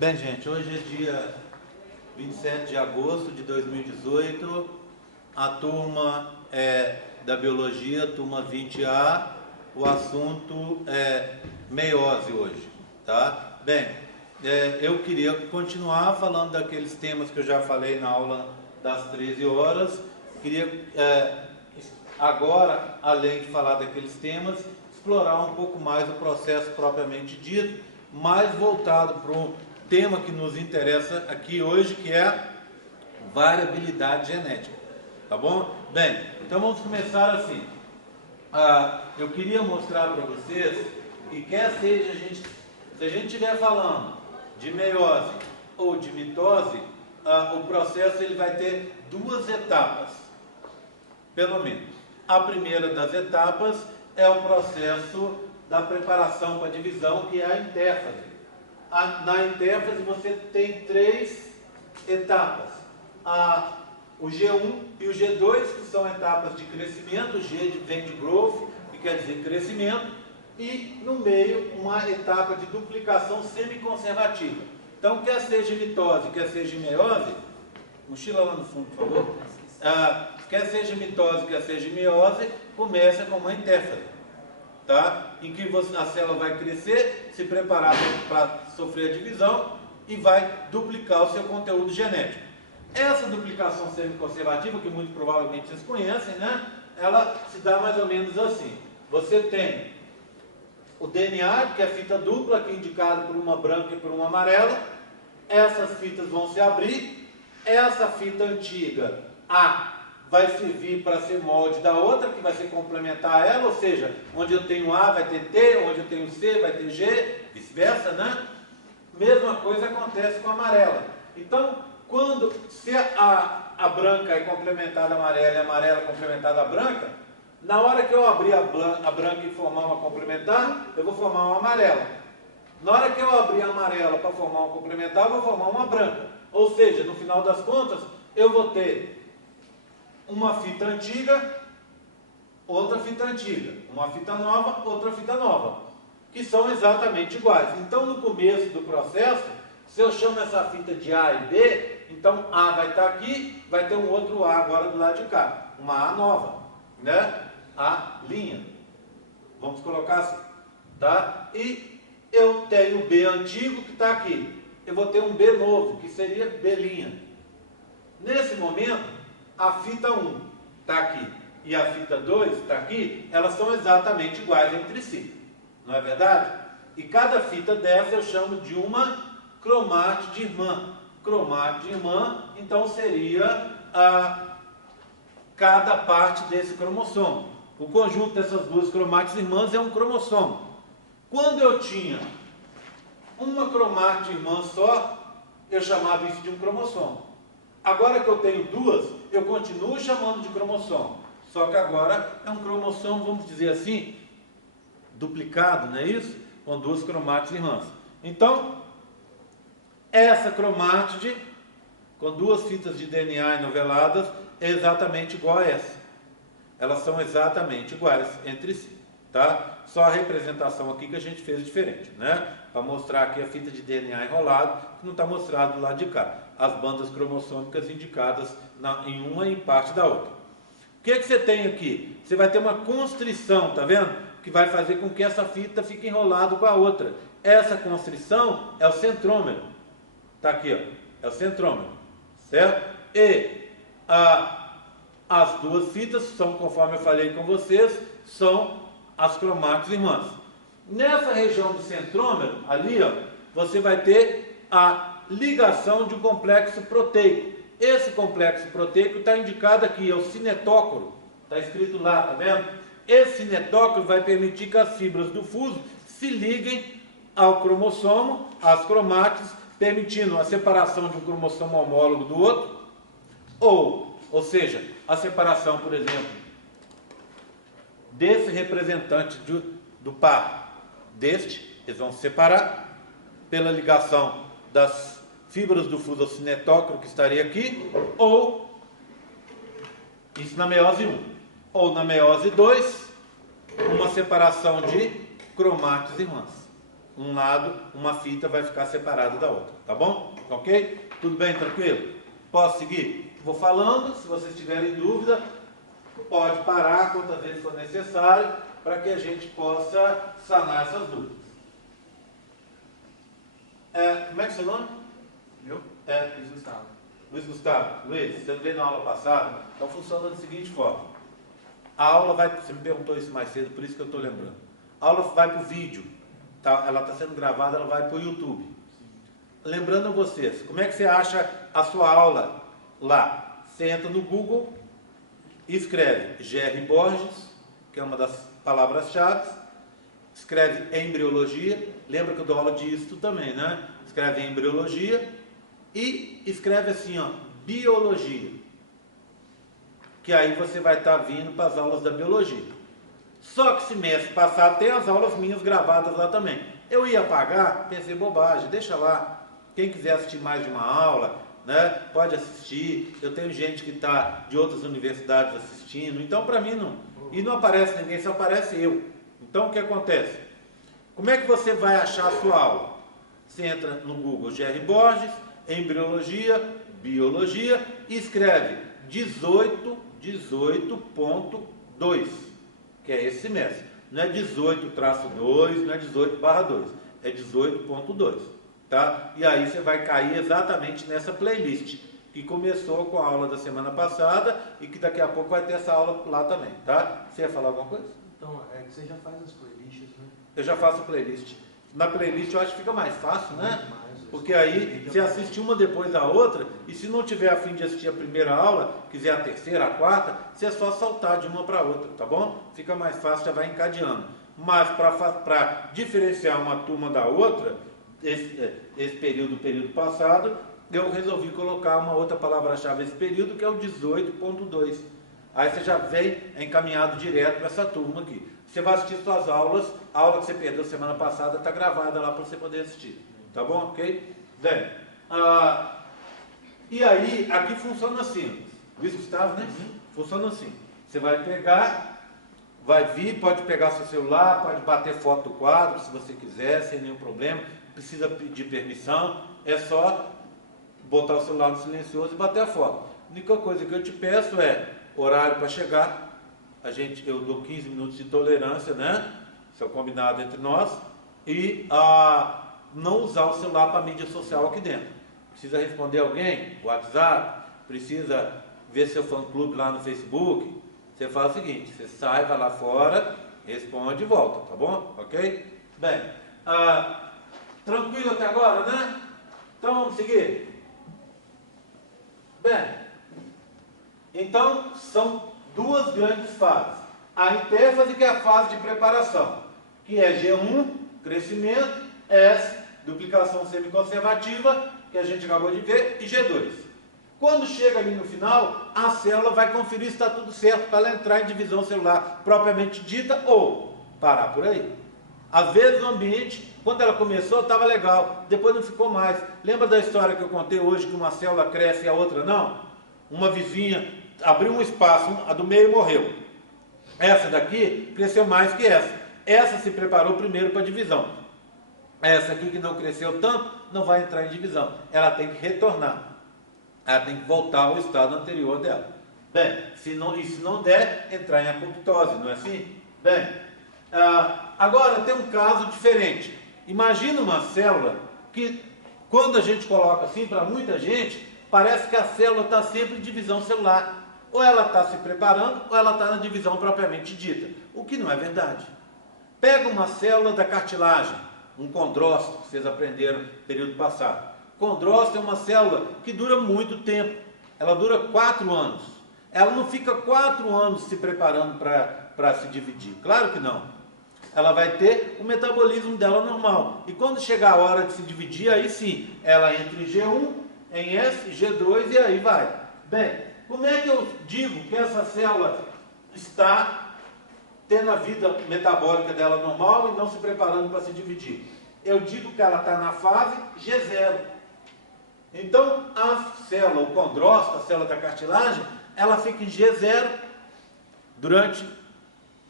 Bem, gente, hoje é dia 27 de agosto de 2018, a turma é da Biologia, turma 20A, o assunto é meiose hoje, tá? Bem, eu queria continuar falando daqueles temas que eu já falei na aula das 13 horas, queria agora, além de falar daqueles temas, explorar um pouco mais o processo propriamente dito, mais voltado para o tema que nos interessa aqui hoje, que é a variabilidade genética, tá bom? Bem, então vamos começar assim. Eu queria mostrar para vocês que quer seja se a gente estiver falando de meiose ou de mitose, o processo ele vai ter duas etapas, pelo menos. A primeira das etapas é o processo da preparação para a divisão, que é a intérfase. Na intérfase você tem três etapas, o G1 e o G2, que são etapas de crescimento. O G vem de growth, que quer dizer crescimento, e no meio uma etapa de duplicação semiconservativa. Então, quer seja mitose, quer seja meiose, mochila lá no fundo, por favor, quer seja mitose, quer seja meiose, começa com uma intérfase, tá? Em que a célula vai crescer, se preparar para sofrer a divisão e vai duplicar o seu conteúdo genético. Essa duplicação semiconservativa, que muito provavelmente vocês conhecem, né? Ela se dá mais ou menos assim. Você tem o DNA, que é fita dupla, aqui indicado por uma branca e por uma amarela. Essas fitas vão se abrir. Essa fita antiga, A, vai servir para ser molde da outra, que vai ser complementar a ela, ou seja, onde eu tenho A vai ter T, onde eu tenho C vai ter G, vice-versa, né? Mesma coisa acontece com a amarela. Então, se a branca é complementada à amarela e a amarela é complementada à branca, na hora que eu abrir a branca e formar uma complementar, eu vou formar uma amarela. Na hora que eu abrir a amarela para formar uma complementar, eu vou formar uma branca. Ou seja, no final das contas, eu vou ter uma fita antiga, outra fita antiga, uma fita nova, outra fita nova, que são exatamente iguais. Então, no começo do processo, se eu chamo essa fita de A e B, então A vai estar aqui, vai ter um outro A agora do lado de cá, uma A nova, né? A linha, vamos colocar assim, tá? E eu tenho o B antigo que está aqui, eu vou ter um B novo, que seria B'. Nesse momento, a fita 1 está aqui e a fita 2 está aqui, elas são exatamente iguais entre si, não é verdade? E cada fita dessa eu chamo de uma cromátide irmã. Cromátide irmã, então seria cada parte desse cromossomo. O conjunto dessas duas cromátides irmãs é um cromossomo. Quando eu tinha uma cromátide irmã só, eu chamava isso de um cromossomo. Agora que eu tenho duas, eu continuo chamando de cromossomo. Só que agora é um cromossomo, vamos dizer assim, duplicado, não é isso? Com duas cromátides irmãs. Então, essa cromátide, com duas fitas de DNA enoveladas, é exatamente igual a essa. Elas são exatamente iguais entre si, tá? Só a representação aqui que a gente fez diferente, né? Para mostrar aqui a fita de DNA enrolado, que não está mostrado do lado de cá. As bandas cromossômicas indicadas em uma e em parte da outra. O que você tem aqui? Você vai ter uma constrição, tá vendo? Que vai fazer com que essa fita fique enrolada com a outra. Essa constrição é o centrômero. Tá aqui, ó. É o centrômero, certo? E as duas fitas são, conforme eu falei com vocês, são as cromátides irmãs. Nessa região do centrômero, ali, ó, você vai ter a ligação de um complexo proteico. Esse complexo proteico está indicado aqui, é o cinetócoro. Está escrito lá, tá vendo? Esse cinetócoro vai permitir que as fibras do fuso se liguem ao cromossomo, às cromátides, permitindo a separação de um cromossomo homólogo do outro, ou seja, a separação, por exemplo, desse representante do par deste, eles vão se separar pela ligação das fibras do fuso ao cinetócoro, que estaria aqui, ou isso na meiose 1, ou na meiose 2, uma separação de cromátides irmãs. um lado, uma fita vai ficar separada da outra, tá bom? Ok? Tudo bem, tranquilo? Posso seguir? Vou falando, se vocês tiverem dúvida, pode parar quantas vezes for necessário, para que a gente possa sanar essas dúvidas. Como é que é o seu nome? Meu? Luiz Gustavo. Luiz Gustavo. Luiz, você não veio na aula passada? Então funciona da seguinte forma. A aula vai, você me perguntou isso mais cedo, por isso que eu estou lembrando. A aula vai para o vídeo, tá? Ela está sendo gravada, ela vai para o YouTube. Lembrando a vocês, como é que você acha a sua aula lá? Você entra no Google, escreve G.R. Borges, que é uma das palavras-chave, escreve embriologia, lembra que eu dou aula disso também, né? Escreve embriologia e escreve assim, ó, biologia, que aí você vai estar vindo para as aulas da biologia. Só que semestre passado tem as aulas minhas gravadas lá também. Eu ia pagar, pensei bobagem, deixa lá. Quem quiser assistir mais de uma aula, né, pode assistir. Eu tenho gente que está de outras universidades assistindo, então para mim não. E não aparece ninguém, só aparece eu. Então o que acontece? Como é que você vai achar a sua aula? Você entra no Google G.R. Borges, embriologia, biologia e escreve 18.2, que é esse semestre. Não é 18-2, não é 18/2, é 18.2. Tá? E aí você vai cair exatamente nessa playlist, que começou com a aula da semana passada e que daqui a pouco vai ter essa aula lá também, tá? Você ia falar alguma coisa? Então, é que você já faz as playlists, né? Eu já faço playlist. Na playlist eu acho que fica mais fácil, né? Porque aí você assiste uma depois da outra, e se não tiver a fim de assistir a primeira aula, quiser a terceira, a quarta, você é só saltar de uma para outra, tá bom? Fica mais fácil, já vai encadeando. Mas para diferenciar uma turma da outra, esse período passado, eu resolvi colocar uma outra palavra-chave nesse período, que é o 18.2. Aí você já vem encaminhado direto para essa turma aqui. Você vai assistir suas aulas, a aula que você perdeu semana passada está gravada lá para você poder assistir. Tá bom? Ok? Bem, e aí, aqui funciona assim. Luiz Gustavo, né? Funciona assim. Você vai pegar, vai vir, pode pegar seu celular, pode bater foto do quadro, se você quiser, sem nenhum problema. Precisa pedir permissão, é só botar o celular no silencioso e bater a foto. A única coisa que eu te peço é horário para chegar. Eu dou 15 minutos de tolerância, né? Isso é o combinado entre nós. E não usar o celular para mídia social aqui dentro. Precisa responder alguém? WhatsApp? Precisa ver seu fã-clube lá no Facebook? Você faz o seguinte, você sai, vai lá fora, responde e volta, tá bom? Ok? Bem, tranquilo até agora, né? Então vamos seguir? Bem, então são duas grandes fases. A intérfase, que é a fase de preparação, que é G1, crescimento, S, duplicação semiconservativa, que a gente acabou de ver, e G2. Quando chega ali no final, a célula vai conferir se está tudo certo para ela entrar em divisão celular propriamente dita ou parar por aí. Às vezes o ambiente, quando ela começou, estava legal, depois não ficou mais. Lembra da história que eu contei hoje, que uma célula cresce e a outra não? Uma vizinha abriu um espaço, a do meio morreu. Essa daqui cresceu mais que essa. Essa se preparou primeiro para a divisão. Essa aqui que não cresceu tanto, não vai entrar em divisão. Ela tem que retornar. Ela tem que voltar ao estado anterior dela. Bem, se não der, entrar em apoptose, não é assim? Bem, agora tem um caso diferente. Imagina uma célula que, quando a gente coloca assim, para muita gente, parece que a célula está sempre em divisão celular. Ou ela está se preparando, ou ela está na divisão propriamente dita. O que não é verdade. Pega uma célula da cartilagem, um condrócito, que vocês aprenderam no período passado. Condrócito é uma célula que dura muito tempo. Ela dura 4 anos. Ela não fica 4 anos se preparando para se dividir. Claro que não. Ela vai ter o metabolismo dela normal. E quando chegar a hora de se dividir, aí sim, ela entra em G1, em S, G2 e aí vai. Bem, como é que eu digo que essa célula está tendo a vida metabólica dela normal e não se preparando para se dividir? Eu digo que ela está na fase G0. Então, a célula, o condrócito, a célula da cartilagem, ela fica em G0 durante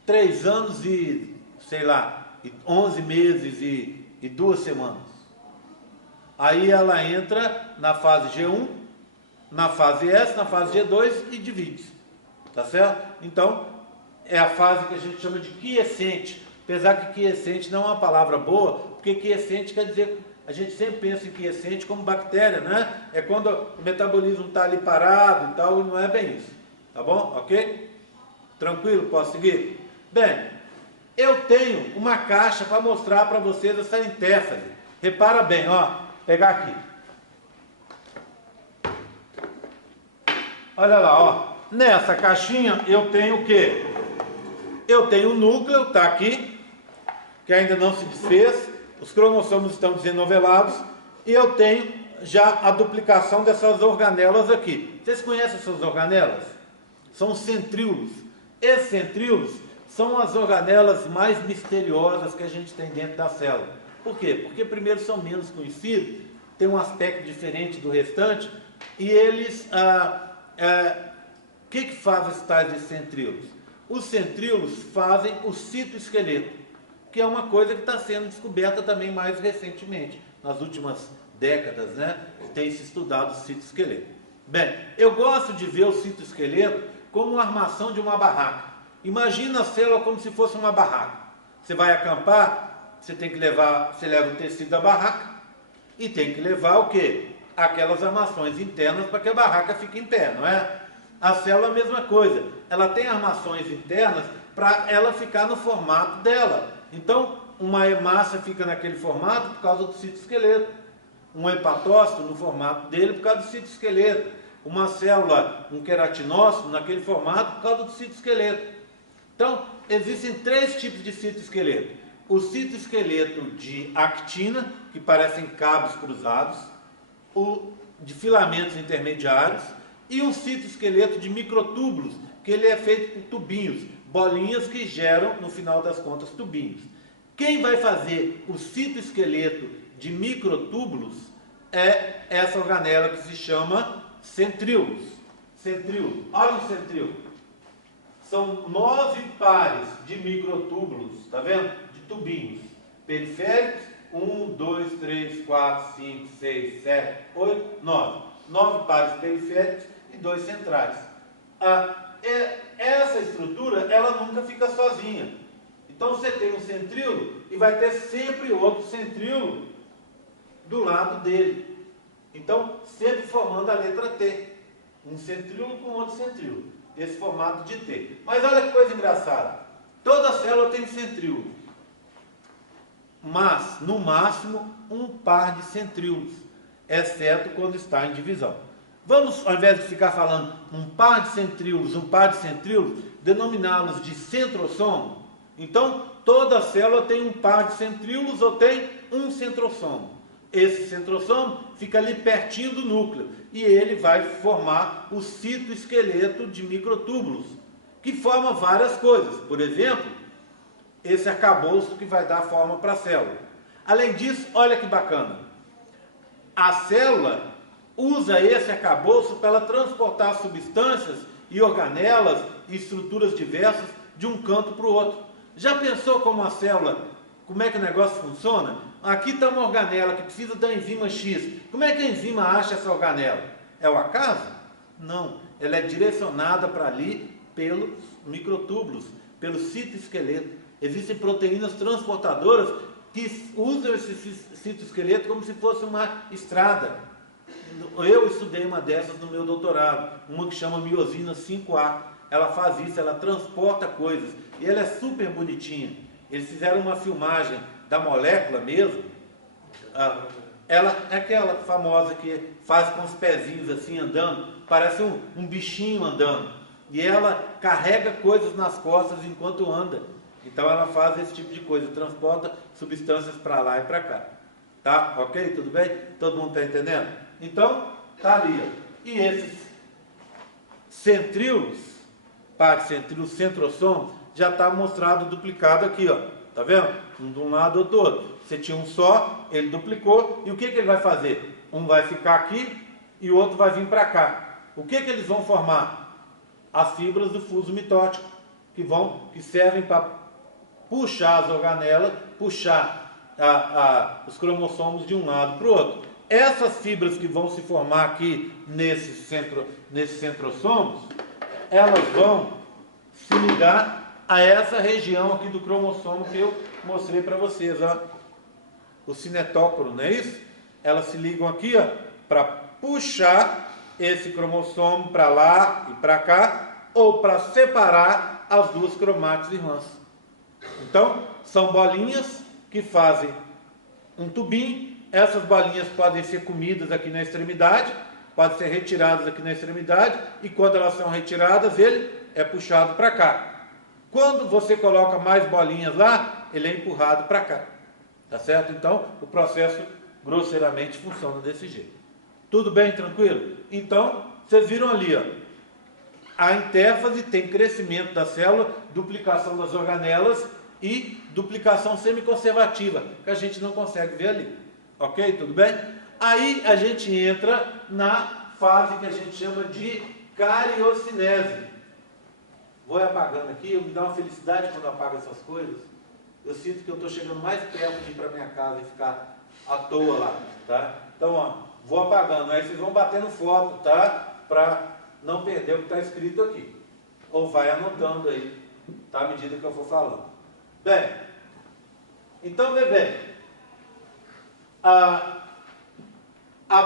3 anos e, sei lá, 11 meses e 2 semanas. Aí ela entra na fase G1, na fase S, na fase G2 e divide. Tá certo? Então, é a fase que a gente chama de quiescente. Apesar que quiescente não é uma palavra boa, porque quiescente quer dizer, a gente sempre pensa em quiescente como bactéria, né? É quando o metabolismo está ali parado e tal, e não é bem isso. Tá bom? Ok? Tranquilo? Posso seguir? Bem, eu tenho uma caixa para mostrar para vocês essa interface. Repara bem, ó. Pegar aqui. Olha lá, ó. Nessa caixinha eu tenho o quê? Eu tenho o núcleo, tá aqui, que ainda não se desfez. Os cromossomos estão desenovelados. E eu tenho já a duplicação dessas organelas aqui. Vocês conhecem essas organelas? São os centríolos. Esses centríolos são as organelas mais misteriosas que a gente tem dentro da célula. Por quê? Porque primeiro são menos conhecidos, têm um aspecto diferente do restante, e eles, o que faz esses tais de centríolos? Os centríolos fazem o citoesqueleto, que é uma coisa que está sendo descoberta também mais recentemente, nas últimas décadas, né? Tem se estudado o citoesqueleto. Bem, eu gosto de ver o citoesqueleto como uma armação de uma barraca. Imagina a célula como se fosse uma barraca. Você vai acampar, você leva o tecido da barraca e tem que levar o quê? Aquelas armações internas para que a barraca fique em pé, não é? A célula é a mesma coisa. Ela tem armações internas para ela ficar no formato dela. Então, uma hemácia fica naquele formato por causa do citoesqueleto. Um hepatócito no formato dele por causa do citoesqueleto. Uma célula, um queratinócito, naquele formato por causa do citoesqueleto. Então, existem 3 tipos de citoesqueleto. O citoesqueleto de actina, que parecem cabos cruzados, o de filamentos intermediários, e um citoesqueleto de microtúbulos, que ele é feito por tubinhos, bolinhas que geram, no final das contas, tubinhos. Quem vai fazer o citoesqueleto de microtúbulos é essa organela que se chama centríolos. Centríolo. Olha o centríolo. São 9 pares de microtúbulos, tá vendo? De tubinhos periféricos. 1, 2, 3, 4, 5, 6, 7, 8, 9. 9 pares periféricos e 2 centrais. Essa estrutura, ela nunca fica sozinha. Então você tem um centríolo e vai ter sempre outro centríolo do lado dele. Então, sempre formando a letra T. Um centríolo com outro centríolo. Esse formato de T. Mas olha que coisa engraçada. Toda célula tem centríolo. Mas, no máximo, um par de centríolos. Exceto quando está em divisão. Vamos, ao invés de ficar falando um par de centríolos, denominá-los de centrosomo. Então, toda célula tem um par de centríolos ou tem um centrosomo. Esse centrosomo fica ali pertinho do núcleo e ele vai formar o citoesqueleto de microtúbulos, que forma várias coisas. Por exemplo, esse arcabouço que vai dar forma para a célula. Além disso, olha que bacana. A célula usa esse arcabouço para ela transportar substâncias e organelas e estruturas diversas de um canto para o outro. Já pensou como a célula, como é que o negócio funciona? Aqui está uma organela que precisa da enzima X. Como é que a enzima acha essa organela? É o acaso? Não. Ela é direcionada para ali pelos microtúbulos, pelo citoesqueleto. Existem proteínas transportadoras que usam esse citoesqueleto como se fosse uma estrada. Eu estudei uma dessas no meu doutorado, uma que chama miosina 5A. Ela faz isso, ela transporta coisas e ela é super bonitinha. Eles fizeram uma filmagem da molécula mesmo. Ela é aquela famosa que faz com os pezinhos assim andando, parece um bichinho andando. E ela carrega coisas nas costas enquanto anda. Então ela faz esse tipo de coisa, transporta substâncias para lá e para cá. Tá? Ok? Tudo bem? Todo mundo está entendendo? Então, tá ali. Ó. E esses centríolos, pares centríolos, centrossomos, já está mostrado duplicado aqui, ó. Tá vendo? Um de um lado, outro do outro. Você tinha um só, ele duplicou, e o que ele vai fazer? Um vai ficar aqui e o outro vai vir para cá. O que eles vão formar? As fibras do fuso mitótico, que servem para puxar as organelas, puxar os cromossomos de um lado para o outro. Essas fibras que vão se formar aqui nesses centrossomos, elas vão se ligar a essa região aqui do cromossomo que eu mostrei para vocês, ó. O cinetócoro, não é isso? Elas se ligam aqui, ó, para puxar esse cromossomo para lá e para cá, ou para separar as duas cromátides irmãs. Então, são bolinhas que fazem um tubinho. Essas bolinhas podem ser comidas aqui na extremidade, podem ser retiradas aqui na extremidade, e quando elas são retiradas, ele é puxado para cá. Quando você coloca mais bolinhas lá, ele é empurrado para cá. Tá certo? Então, o processo grosseiramente funciona desse jeito. Tudo bem, tranquilo? Então, vocês viram ali, ó, a intérfase tem crescimento da célula, duplicação das organelas e duplicação semiconservativa, que a gente não consegue ver ali. Ok? Tudo bem? Aí a gente entra na fase que a gente chama de cariocinese. Vou apagando aqui, me dá uma felicidade quando eu apago essas coisas. Eu sinto que eu estou chegando mais perto de ir para minha casa e ficar à toa lá, tá? Então, ó, vou apagando. Aí vocês vão batendo foto, tá? Para não perder o que está escrito aqui. Ou vai anotando aí, tá? À medida que eu for falando. Bem, então, bebê, a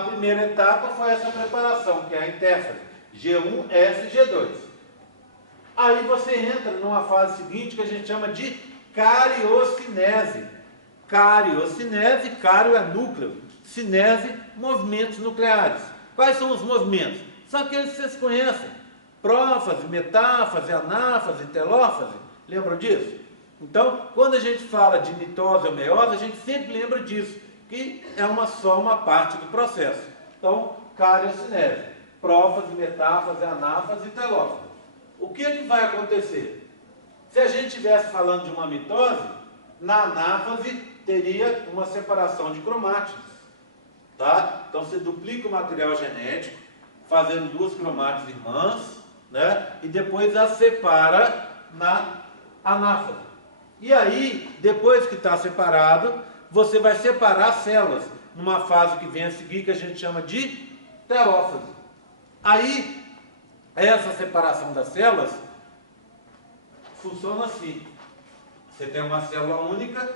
primeira etapa foi essa preparação, que é a intérfase, G1, S e G2. Aí você entra numa fase seguinte que a gente chama de cariocinese. Cariocinese, cario é núcleo, cinese, movimentos nucleares. Quais são os movimentos? São aqueles que vocês conhecem: prófase, metáfase, anáfase, telófase. Lembram disso? Então, quando a gente fala de mitose ou meiose, a gente sempre lembra disso, que é só uma parte do processo. Então, cariocinese, prófase, metáfase, anáfase e telófase. O que é que vai acontecer? Se a gente estivesse falando de uma mitose, na anáfase teria uma separação de cromátides, tá? Então você duplica o material genético, fazendo duas cromátides irmãs, né? E depois as separa na anáfase. E aí, depois que está separado, você vai separar as células numa fase que vem a seguir, que a gente chama de telófase. Aí, essa separação das células funciona assim. Você tem uma célula única,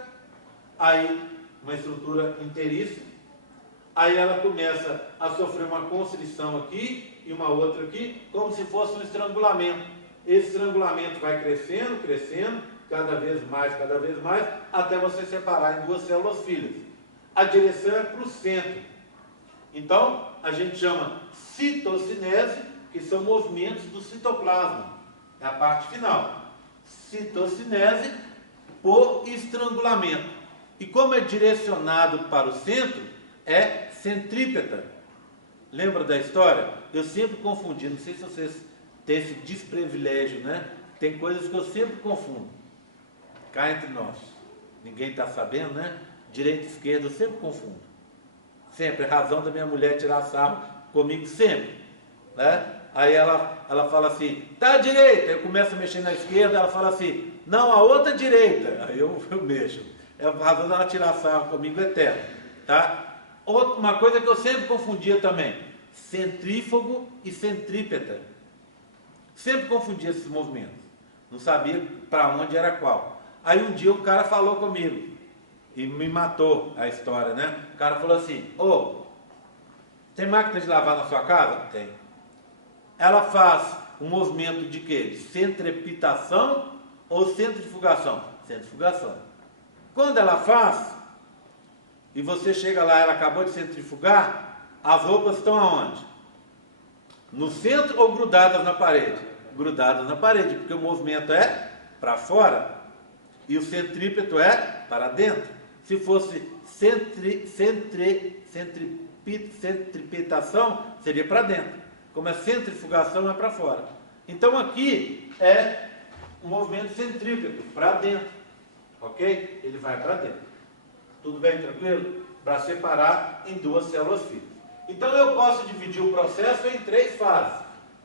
aí uma estrutura interíssima, aí ela começa a sofrer uma constrição aqui e uma outra aqui, como se fosse um estrangulamento. Esse estrangulamento vai crescendo, crescendo, cada vez mais, até você separar em duas células filhas. A direção é para o centro. Então, a gente chama citocinese, que são movimentos do citoplasma. É a parte final. Citocinese por estrangulamento. E como é direcionado para o centro, é centrípeta. Lembra da história? Eu sempre confundi, não sei se vocês têm esse desprivilégio, né? Tem coisas que eu sempre confundo. Cá entre nós. Ninguém está sabendo, né? Direita e esquerda eu sempre confundo. Sempre. A razão da minha mulher tirar sarro comigo sempre, né? Aí ela fala assim, tá à direita. Eu começo a mexer na esquerda, ela fala assim, não, a outra direita. Aí eu mexo. É a razão dela tirar sarro comigo eterno, tá? Uma coisa que eu sempre confundia também, centrífugo e centrípeta. Sempre confundia esses movimentos. Não sabia para onde era qual. Aí um dia um cara falou comigo e me matou a história, né? O cara falou assim, tem máquina de lavar na sua casa? Tem. Ela faz um movimento de quê? De centripetação ou centrifugação? Centrifugação. Quando ela faz, e você chega lá, ela acabou de centrifugar, as roupas estão aonde? No centro ou grudadas na parede? Grudadas na parede, porque o movimento é para fora e o centrípeto é para dentro. Se fosse centripetação, seria para dentro. Como é centrifugação, é para fora. Então aqui é um movimento centrípeto, para dentro. Ok? Ele vai para dentro. Tudo bem, tranquilo? Para separar em duas células filhas. Então eu posso dividir o processo em três fases.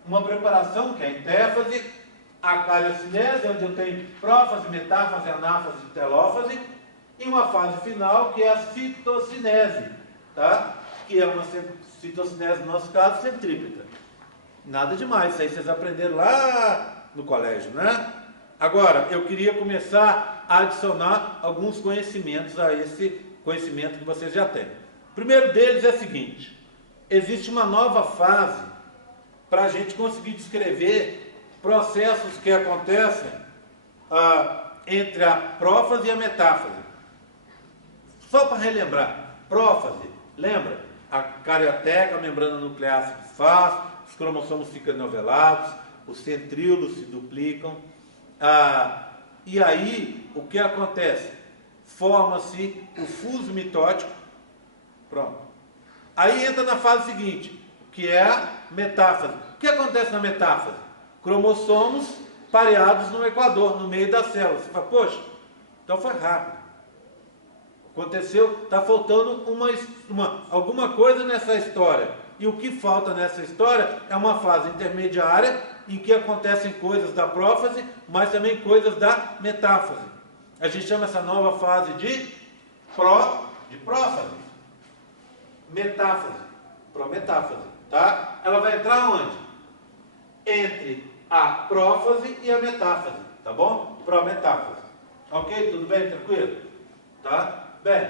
Uma preparação, que é a intérfase, a cariocinese, onde eu tenho prófase, metáfase, anáfase e telófase. e uma fase final que é a citocinese, tá? Que é uma citocinese, no nosso caso, centrípeta. Nada demais, isso aí vocês aprenderam lá no colégio, né? Agora, eu queria começar a adicionar alguns conhecimentos a esse conhecimento que vocês já têm. O primeiro deles é o seguinte: existe uma nova fase para a gente conseguir descrever processos que acontecem entre a prófase e a metáfase. Só para relembrar, prófase, lembra? A carioteca, a membrana nuclear se desfaz, os cromossomos ficam novelados, os centríolos se duplicam. E aí, o que acontece? Forma-se o fuso mitótico. Pronto. Aí entra na fase seguinte, que é a metáfase. O que acontece na metáfase? Cromossomos pareados no equador, no meio das células. Você fala, poxa, então foi rápido. Aconteceu, está faltando alguma coisa nessa história. E o que falta nessa história é uma fase intermediária em que acontecem coisas da prófase, mas também coisas da metáfase. A gente chama essa nova fase de prófase. Metáfase. Prometáfase. Tá? Ela vai entrar onde? Entre a prófase e a metáfase. Tá bom? Prometáfase. Ok? Tudo bem? Tranquilo? Tá? Bem,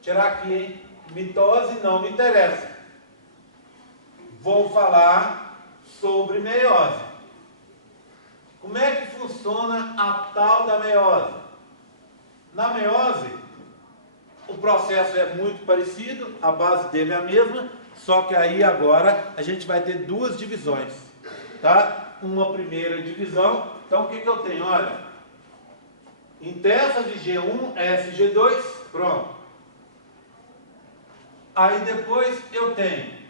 tirar aqui, hein? Mitose não me interessa. Vou falar sobre meiose. Como é que funciona a tal da meiose? Na meiose, o processo é muito parecido, a base dele é a mesma, só que aí agora a gente vai ter duas divisões, tá? Uma primeira divisão, então o que eu tenho? Olha, intérfase G1, SG2, pronto. Aí depois eu tenho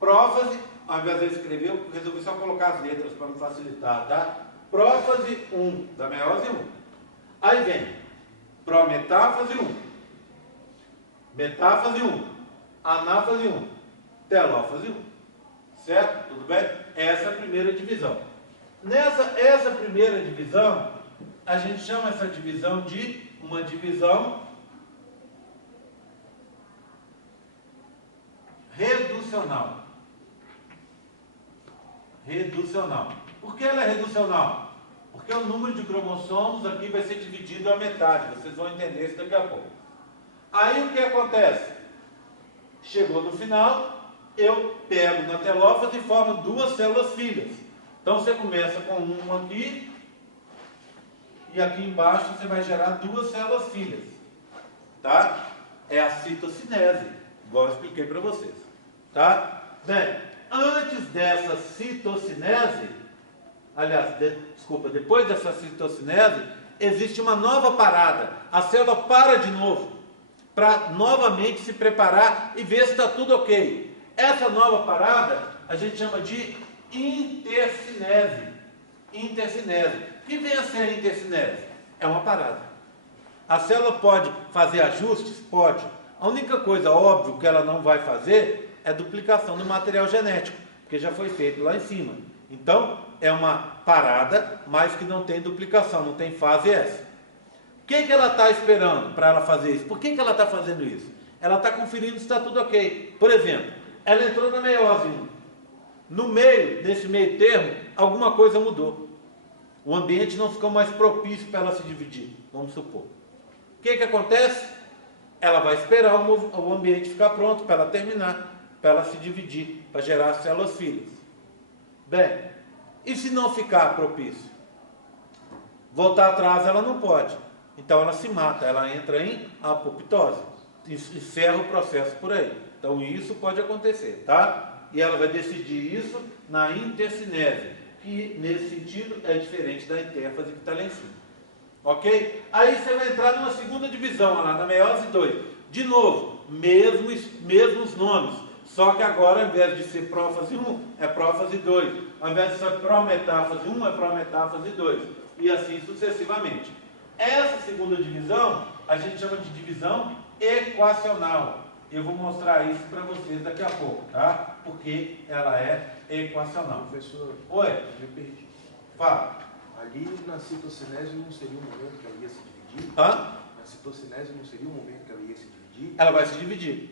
prófase, ao invés de eu escrever, eu resolvi só colocar as letras para me facilitar, tá? Prófase 1, da meiose 1. Aí vem prometáfase 1, metáfase 1, anáfase 1, telófase 1. Certo? Tudo bem? Essa é a primeira divisão. Essa primeira divisão, a gente chama essa divisão de uma divisão reducional. Reducional. Por que ela é reducional? Porque o número de cromossomos aqui vai ser dividido à metade. Vocês vão entender isso daqui a pouco. Aí o que acontece? Chegou no final, eu pego na telófase e formo duas células filhas. Então você começa com uma aqui, e aqui embaixo você vai gerar duas células filhas. Tá? É a citocinese, igual eu expliquei para vocês. Tá? Bem, antes dessa citocinese, aliás, depois dessa citocinese, existe uma nova parada. A célula para de novo, para novamente se preparar e ver se está tudo ok. Essa nova parada, a gente chama de intercinese. Intercinese. O que vem a ser a intercinese? É uma parada. A célula pode fazer ajustes? Pode. A única coisa, óbvio, que ela não vai fazer é duplicação do material genético, porque já foi feito lá em cima. Então, é uma parada, mas que não tem duplicação, não tem fase S. O que ela está esperando para ela fazer isso? Por que ela está fazendo isso? Ela está conferindo se está tudo ok. Por exemplo, ela entrou na meiose 1. No meio, nesse meio termo, alguma coisa mudou. O ambiente não ficou mais propício para ela se dividir, vamos supor. O que acontece? Ela vai esperar o ambiente ficar pronto para ela terminar, para ela se dividir, para gerar as células filhas. Bem, e se não ficar propício? Voltar atrás ela não pode. Então ela se mata, ela entra em apoptose. Encerra o processo por aí. Então isso pode acontecer, tá? E ela vai decidir isso na intercinese, que nesse sentido é diferente da intérfase que está lá em cima. Ok? Aí você vai entrar numa segunda divisão, lá na meiose 2. De novo, mesmos nomes. Só que agora, ao invés de ser prófase 1, é prófase 2. Ao invés de ser prometáfase 1, é prometáfase 2. E assim sucessivamente. Essa segunda divisão, a gente chama de divisão equacional. Eu vou mostrar isso para vocês daqui a pouco, tá? Porque ela é equacional. Professor, oi? me perdi. Fala. Ali na citocinese não seria um momento que ela ia se dividir? dividir? Hã? A citocinese não seria o momento que ela ia se dividir? Ela vai se dividir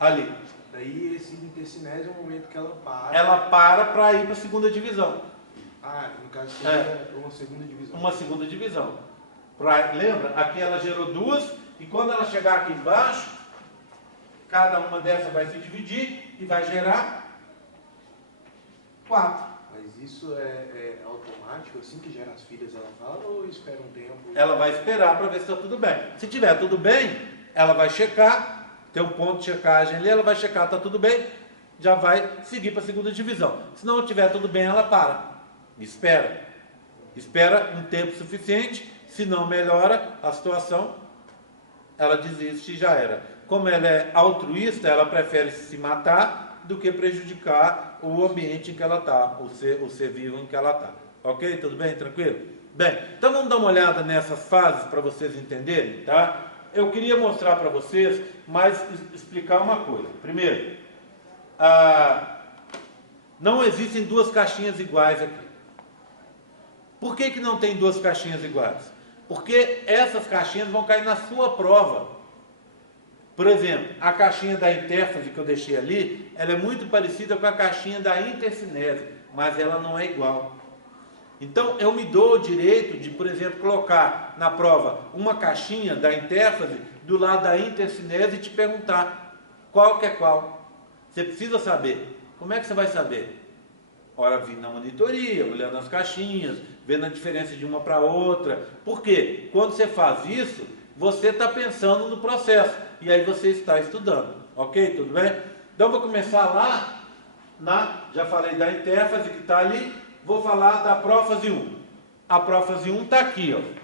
ali. Daí esse intercinese é o momento que ela para. Ela para ir para a segunda divisão. Ah, no caso seria uma segunda divisão. Uma segunda divisão. Lembra? Aqui ela gerou duas, e quando ela chegar aqui embaixo, cada uma dessas vai se dividir e vai gerar 4. Mas isso é automático, assim que gera as filhas ela fala, ou espera um tempo? Ela vai esperar para ver se está tudo bem. Se tiver tudo bem, ela vai checar, tem um ponto de checagem ali, ela vai checar, está tudo bem, já vai seguir para a segunda divisão. Se não tiver tudo bem, ela para. Espera. Espera um tempo suficiente, se não melhora a situação, ela desiste e já era. Como ela é altruísta, ela prefere se matar do que prejudicar o ambiente em que ela está, o ser vivo em que ela está. Ok? Tudo bem? Tranquilo? Bem, então vamos dar uma olhada nessas fases para vocês entenderem, tá? Eu queria mostrar para vocês, mas explicar uma coisa. Primeiro, não existem duas caixinhas iguais aqui. Por que não tem duas caixinhas iguais? Porque essas caixinhas vão cair na sua prova. Por exemplo, a caixinha da intérfase que eu deixei ali, ela é muito parecida com a caixinha da intercinese, mas ela não é igual. Então, eu me dou o direito de, por exemplo, colocar na prova uma caixinha da intérfase do lado da intercinese e te perguntar qual que é qual. Você precisa saber. Como é que você vai saber? Ora, vir na monitoria, olhando as caixinhas, vendo a diferença de uma para outra. Por quê? Quando você faz isso, você está pensando no processo. E aí você está estudando. Ok? Tudo bem? Então, vou começar lá, já falei da intérfase que está ali. Vou falar da prófase 1. A prófase 1 está aqui, ó. O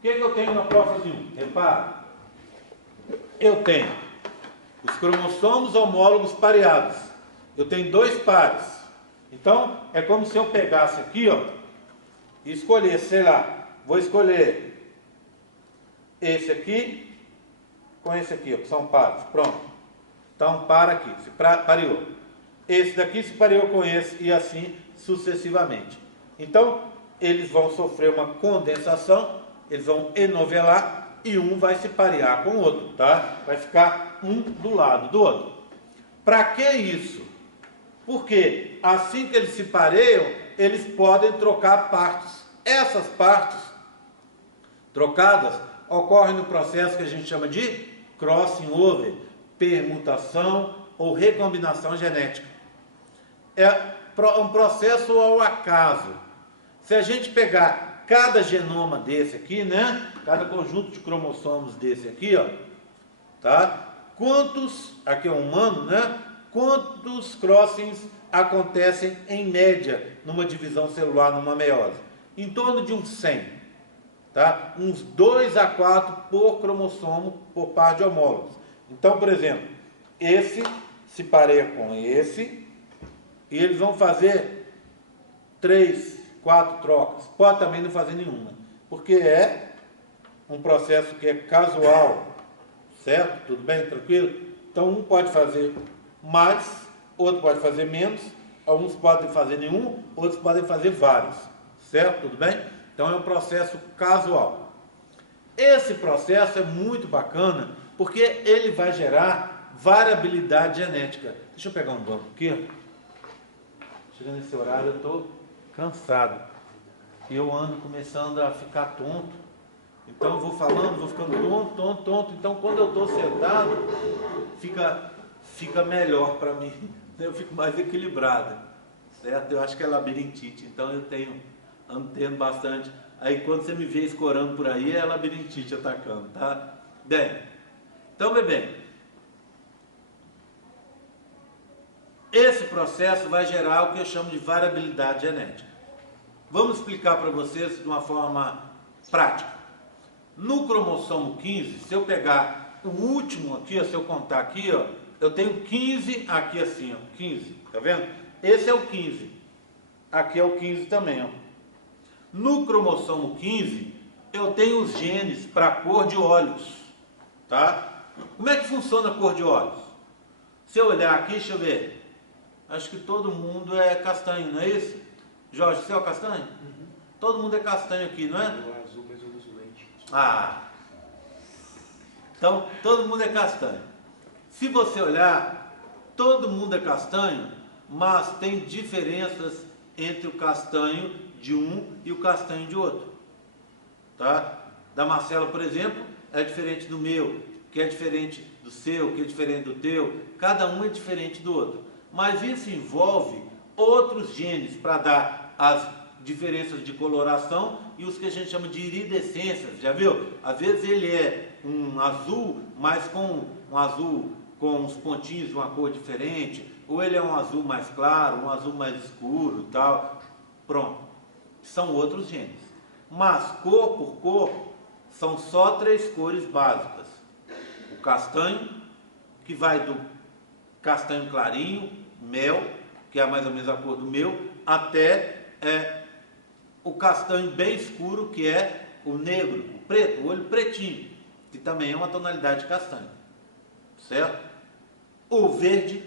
que eu tenho na prófase 1? Repara. Eu tenho os cromossomos homólogos pareados. Eu tenho 2 pares. Então, é como se eu pegasse aqui, ó, e escolhesse, sei lá, vou escolher esse aqui com esse aqui, ó, que são pares. Pronto. Então, para aqui, se pareou. Esse daqui se pareou com esse e assim sucessivamente. Então, eles vão sofrer uma condensação, eles vão enovelar e um vai se parear com o outro, tá? Vai ficar um do lado do outro. Para que isso? Porque assim que eles se pareiam, eles podem trocar partes. Essas partes trocadas ocorrem no processo que a gente chama de crossing over, permutação ou recombinação genética. É um processo ao acaso. Se a gente pegar cada genoma desse aqui, né? Cada conjunto de cromossomos desse aqui, ó, tá? Aqui é um humano, né? Quantos crossings acontecem em média numa divisão celular, numa meiose? Em torno de uns 100, tá? Uns 2 a 4 por cromossomo por par de homólogos. Então, por exemplo, esse se pareia com esse e eles vão fazer 3, 4 trocas. Pode também não fazer nenhuma, porque é um processo que é casual, certo? Tudo bem? Tranquilo? Então, um pode fazer mais, outro pode fazer menos, alguns podem fazer nenhum, outros podem fazer vários, certo? Tudo bem? Então, é um processo casual. Esse processo é muito bacana, porque ele vai gerar variabilidade genética. Deixa eu pegar um banco aqui. Chegando nesse horário, eu estou cansado. E eu ando começando a ficar tonto. Então, eu vou falando, vou ficando tonto. Então, quando eu estou sentado, fica melhor para mim. Eu fico mais equilibrado. Certo? Eu acho que é labirintite. Então, ando tendo bastante. Aí, quando você me vê escorando por aí, é labirintite atacando, tá? Bem, então, bebê, esse processo vai gerar o que eu chamo de variabilidade genética. Vamos explicar para vocês de uma forma prática. No cromossomo 15, se eu pegar o último aqui, ó, se eu contar aqui, ó, eu tenho 15 aqui assim, ó, 15, tá vendo? Esse é o 15. Aqui é o 15 também, ó. No cromossomo 15, eu tenho os genes para a cor de olhos, tá? Como é que funciona a cor de olhos? Se eu olhar aqui, deixa eu ver. Acho que todo mundo é castanho, não é isso? Jorge, você é o castanho? Uhum. Todo mundo é castanho aqui, não é? O azul mais o azulento. Ah, então todo mundo é castanho. Se você olhar, todo mundo é castanho, mas tem diferenças entre o castanho de um e o castanho de outro. Tá? Da Marcela, por exemplo, é diferente do meu, que é diferente do seu, que é diferente do teu. Cada um é diferente do outro. Mas isso envolve outros genes para dar as diferenças de coloração e os que a gente chama de iridescências. Já viu? Às vezes ele é um azul, mas com um azul com uns pontinhos de uma cor diferente, ou ele é um azul mais claro, um azul mais escuro e tal. Pronto. São outros genes. Mas cor por cor, são só 3 cores básicas. O castanho, que vai do castanho clarinho, mel, que é mais ou menos a cor do meu, até o castanho bem escuro, que é o negro, o preto, o olho pretinho, que também é uma tonalidade de castanho. Certo? O verde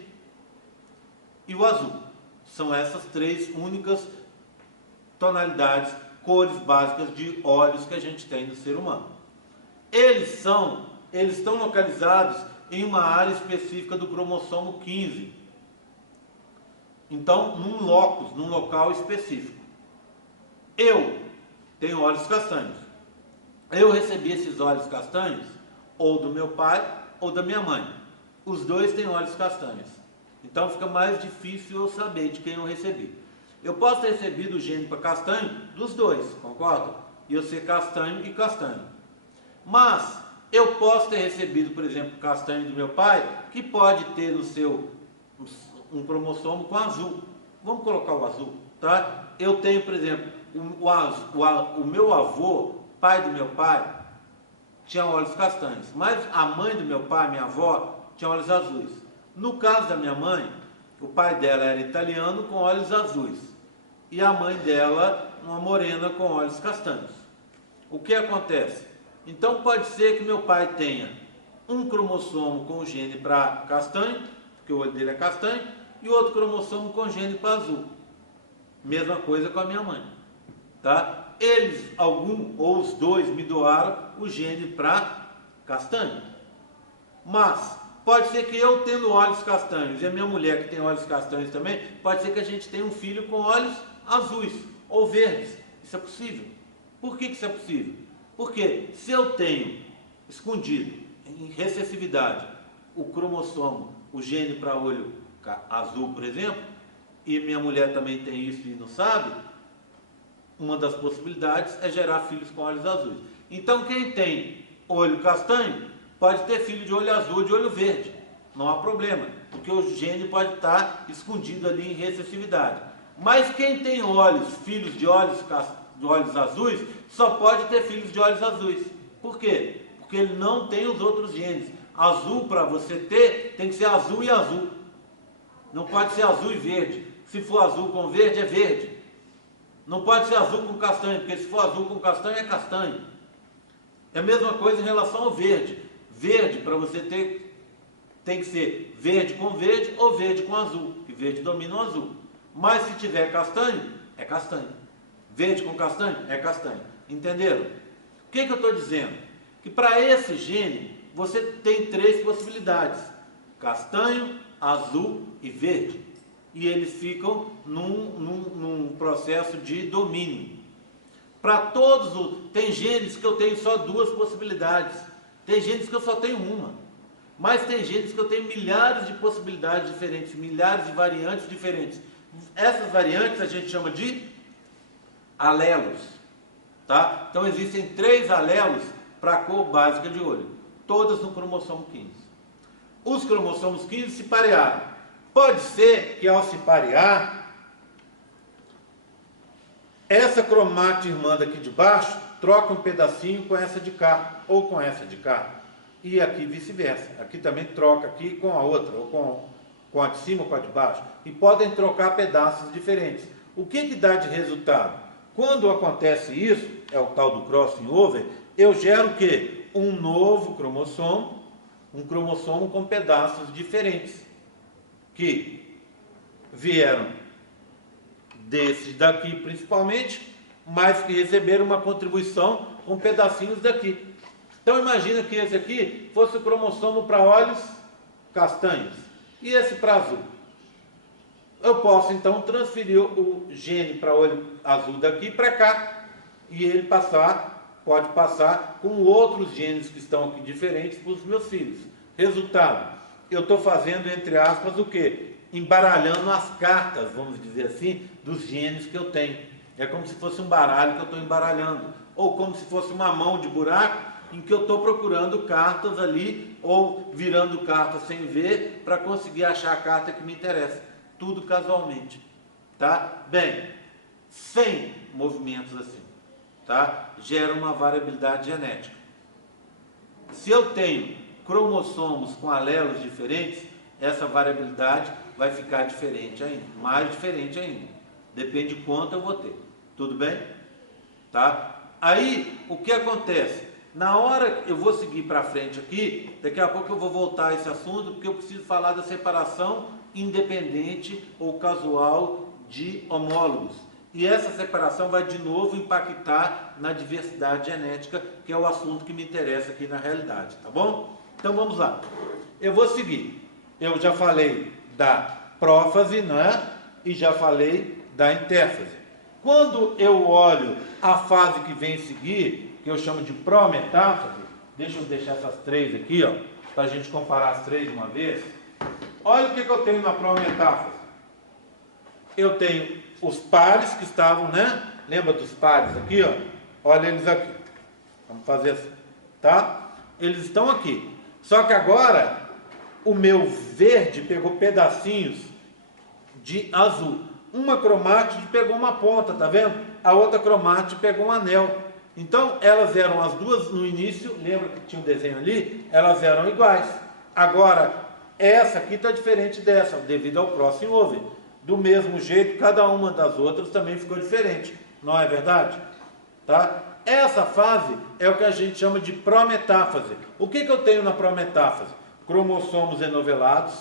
e o azul. São essas 3 únicas tonalidades, cores básicas de olhos que a gente tem no ser humano. Eles estão localizados em uma área específica do cromossomo 15. Então, num local específico. Eu tenho olhos castanhos. Eu recebi esses olhos castanhos ou do meu pai ou da minha mãe. Os dois têm olhos castanhos. Então fica mais difícil eu saber de quem eu recebi. Eu posso ter recebido o gene para castanho dos dois, concorda? E eu ser castanho e castanho. Mas eu posso ter recebido, por exemplo, o castanho do meu pai, que pode ter no seu um cromossomo com azul. Vamos colocar o azul, tá? Eu tenho, por exemplo, o meu avô, pai do meu pai, tinha olhos castanhos, mas a mãe do meu pai, minha avó, tinha olhos azuis. No caso da minha mãe, o pai dela era italiano com olhos azuis e a mãe dela uma morena com olhos castanhos. O que acontece? Então pode ser que meu pai tenha um cromossomo com gene para castanho, porque o olho dele é castanho, e outro cromossomo com gene para azul. Mesma coisa com a minha mãe, tá? Eles, algum ou os dois, me doaram o gene para castanho. Mas pode ser que eu tendo olhos castanhos e a minha mulher que tem olhos castanhos também, pode ser que a gente tenha um filho com olhos azuis ou verdes. Isso é possível. Por que isso é possível? Porque se eu tenho escondido em recessividade o cromossomo, o gene para olho azul, por exemplo, e minha mulher também tem isso e não sabe, uma das possibilidades é gerar filhos com olhos azuis. Então quem tem olho castanho pode ter filho de olho azul, de olho verde. Não há problema, porque o gene pode estar escondido ali em recessividade. Mas quem tem filhos de olhos azuis, só pode ter filhos de olhos azuis. Por quê? Porque ele não tem os outros genes. Azul, para você ter, tem que ser azul e azul. Não pode ser azul e verde. Se for azul com verde, é verde. Não pode ser azul com castanho, porque se for azul com castanho, é castanho. É a mesma coisa em relação ao verde. Verde, para você ter, tem que ser verde com verde ou verde com azul, que verde domina o azul. Mas se tiver castanho, é castanho. Verde com castanho, é castanho. Entenderam? O que eu estou dizendo? Que para esse gene, você tem 3 possibilidades. Castanho, azul e verde. E eles ficam num processo de domínio. Para todos, tem genes que eu tenho só 2 possibilidades. Tem genes que eu só tenho uma. Mas tem genes que eu tenho milhares de possibilidades diferentes, milhares de variantes diferentes. Essas variantes a gente chama de alelos. Tá? Então existem 3 alelos para a cor básica de olho. Todas no cromossomo 15. Os cromossomos 15 se parearam. Pode ser que ao se parear, essa cromata irmã daqui de baixo troca um pedacinho com essa de cá, ou com essa de cá. E aqui vice-versa. Aqui também troca aqui com a outra, ou com a de cima ou com a de baixo. E podem trocar pedaços diferentes. O que dá de resultado? Quando acontece isso, é o tal do crossing over, eu gero o quê? Um novo cromossomo, um cromossomo com pedaços diferentes, que vieram desses daqui principalmente, mas que receberam uma contribuição com pedacinhos daqui. Então imagina que esse aqui fosse o cromossomo para olhos castanhos e esse para azul. Eu posso então transferir o gene para olho azul daqui para cá e ele pode passar com outros genes que estão aqui diferentes para os meus filhos. Resultado, eu estou fazendo, entre aspas, o quê? Embaralhando as cartas, vamos dizer assim, dos genes que eu tenho. É como se fosse um baralho que eu estou embaralhando, ou como se fosse uma mão de buraco em que eu estou procurando cartas ali, ou virando cartas sem ver, para conseguir achar a carta que me interessa. Tudo casualmente, tá? Bem, sem movimentos assim, tá? Gera uma variabilidade genética. Se eu tenho cromossomos com alelos diferentes, essa variabilidade vai ficar diferente ainda, mais diferente ainda. Depende de quanto eu vou ter. Tudo bem? Tá? Aí, o que acontece? Na hora eu vou seguir para frente aqui, daqui a pouco eu vou voltar a esse assunto, porque eu preciso falar da separação independente ou casual de homólogos. E essa separação vai de novo impactar na diversidade genética, que é o assunto que me interessa aqui na realidade, tá bom? Então vamos lá. Eu vou seguir. Eu já falei da prófase, não é? E já falei da intérfase. Quando eu olho a fase que vem seguir, que eu chamo de prometáfase, deixa eu deixar essas três aqui, ó, para a gente comparar as três de uma vez. Olha o que eu tenho na prometáfase. Eu tenho os pares que estavam, né? Lembra dos pares aqui, ó? Olha eles aqui. Vamos fazer assim, tá? Eles estão aqui. Só que agora, o meu verde pegou pedacinhos de azul. Uma cromátide pegou uma ponta, tá vendo? A outra cromátide pegou um anel. Então, elas eram as duas no início, lembra que tinha um desenho ali? Elas eram iguais. Agora, essa aqui está diferente dessa, devido ao crossing over. Do mesmo jeito, cada uma das outras também ficou diferente. Não é verdade? Tá? Essa fase é o que a gente chama de prometáfase. O que eu tenho na prometáfase? Cromossomos enovelados,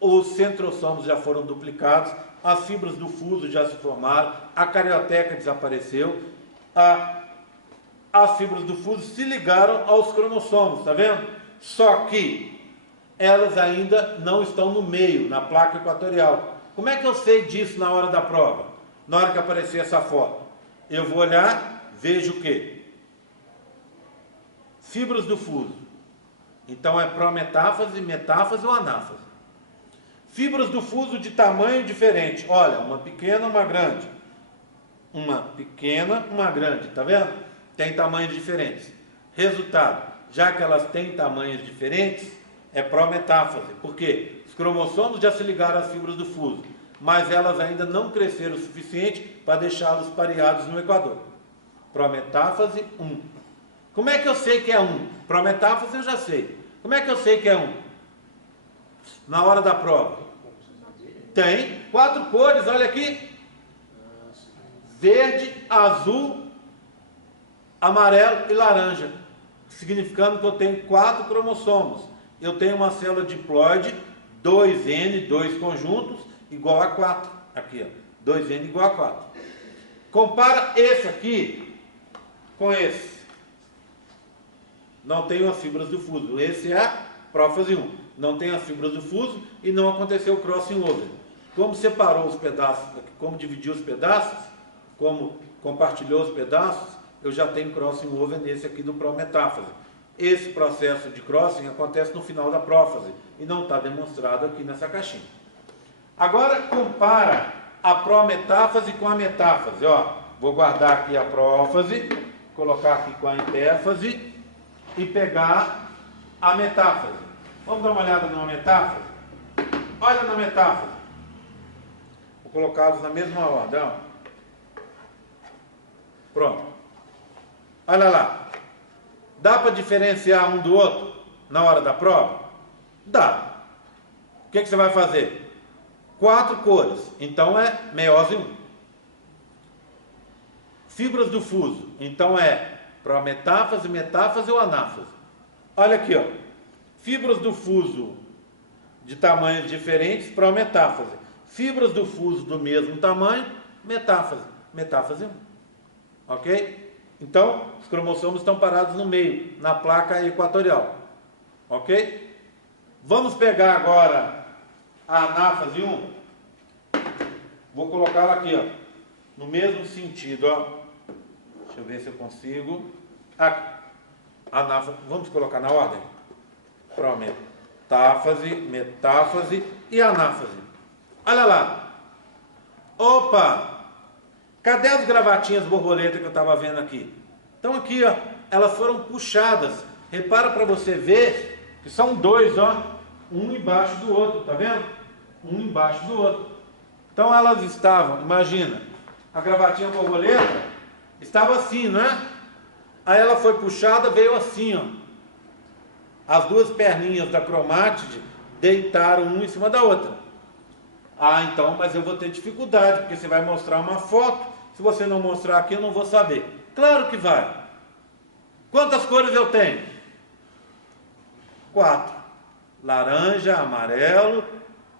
os centrossomos já foram duplicados, as fibras do fuso já se formaram, a carioteca desapareceu, as fibras do fuso se ligaram aos cromossomos, tá vendo? Só que elas ainda não estão no meio, na placa equatorial. Como é que eu sei disso na hora da prova? Na hora que aparecer essa foto, eu vou olhar, vejo o quê? Fibras do fuso. Então é prometáfase, metáfase ou anáfase. Fibras do fuso de tamanho diferente. Olha, uma pequena, uma grande. Uma pequena, uma grande. Tá vendo? Tem tamanhos diferentes. Resultado, já que elas têm tamanhos diferentes, é prometáfase. Por quê? Os cromossomos já se ligaram às fibras do fuso, mas elas ainda não cresceram o suficiente para deixá-los pareados no equador. Prometáfase 1. Como é que eu sei que é 1? Prometáfase eu já sei. Como é que eu sei que é 1? Na hora da prova. Tem 4 cores, olha aqui. Verde, azul, amarelo e laranja. Significando que eu tenho 4 cromossomos. Eu tenho uma célula diploide, 2N, 2 conjuntos, igual a 4. Aqui, ó. 2N igual a 4. Compara esse aqui com esse. Não tem as fibras do fuso. Esse é a prófase 1. Não tem as fibras do fuso e não aconteceu o crossing over. Como separou os pedaços, como dividiu os pedaços, como compartilhou os pedaços, eu já tenho crossing over nesse aqui do prometáfase. Esse processo de crossing acontece no final da prófase e não está demonstrado aqui nessa caixinha. Agora compara a prometáfase com a metáfase. Ó, vou guardar aqui a prófase, colocar aqui com a intérfase e pegar a metáfase. Vamos dar uma olhada na metáfase? Olha na metáfase. Vou colocá-los na mesma ordem. Ó. Pronto. Olha lá. Dá para diferenciar um do outro na hora da prova? Dá. O que você vai fazer? 4 cores. Então é meiose 1. Fibras do fuso. Então é prometáfase, metáfase ou anáfase. Olha aqui, ó. Fibras do fuso de tamanhos diferentes, prometáfase. Fibras do fuso do mesmo tamanho, metáfase. Metáfase 1. ok? Então, os cromossomos estão parados no meio, na placa equatorial, ok? Vamos pegar agora a anáfase 1, vou colocá-la aqui, ó, no mesmo sentido, ó. Deixa eu ver se eu consigo. Aqui, anáfase, vamos colocar na ordem? Prometáfase, metáfase e anáfase. Olha lá. Opa! Cadê as gravatinhas borboleta que eu estava vendo aqui? Então aqui, ó, elas foram puxadas. Repara para você ver que são dois, ó, um embaixo do outro, tá vendo? Um embaixo do outro. Então elas estavam, imagina, a gravatinha borboleta estava assim, né? Aí ela foi puxada, veio assim, ó. As duas perninhas da cromátide deitaram uma em cima da outra. Ah, então, mas eu vou ter dificuldade, porque você vai mostrar uma foto. Se você não mostrar aqui, eu não vou saber. Claro que vai. Quantas cores eu tenho? 4. Laranja, amarelo,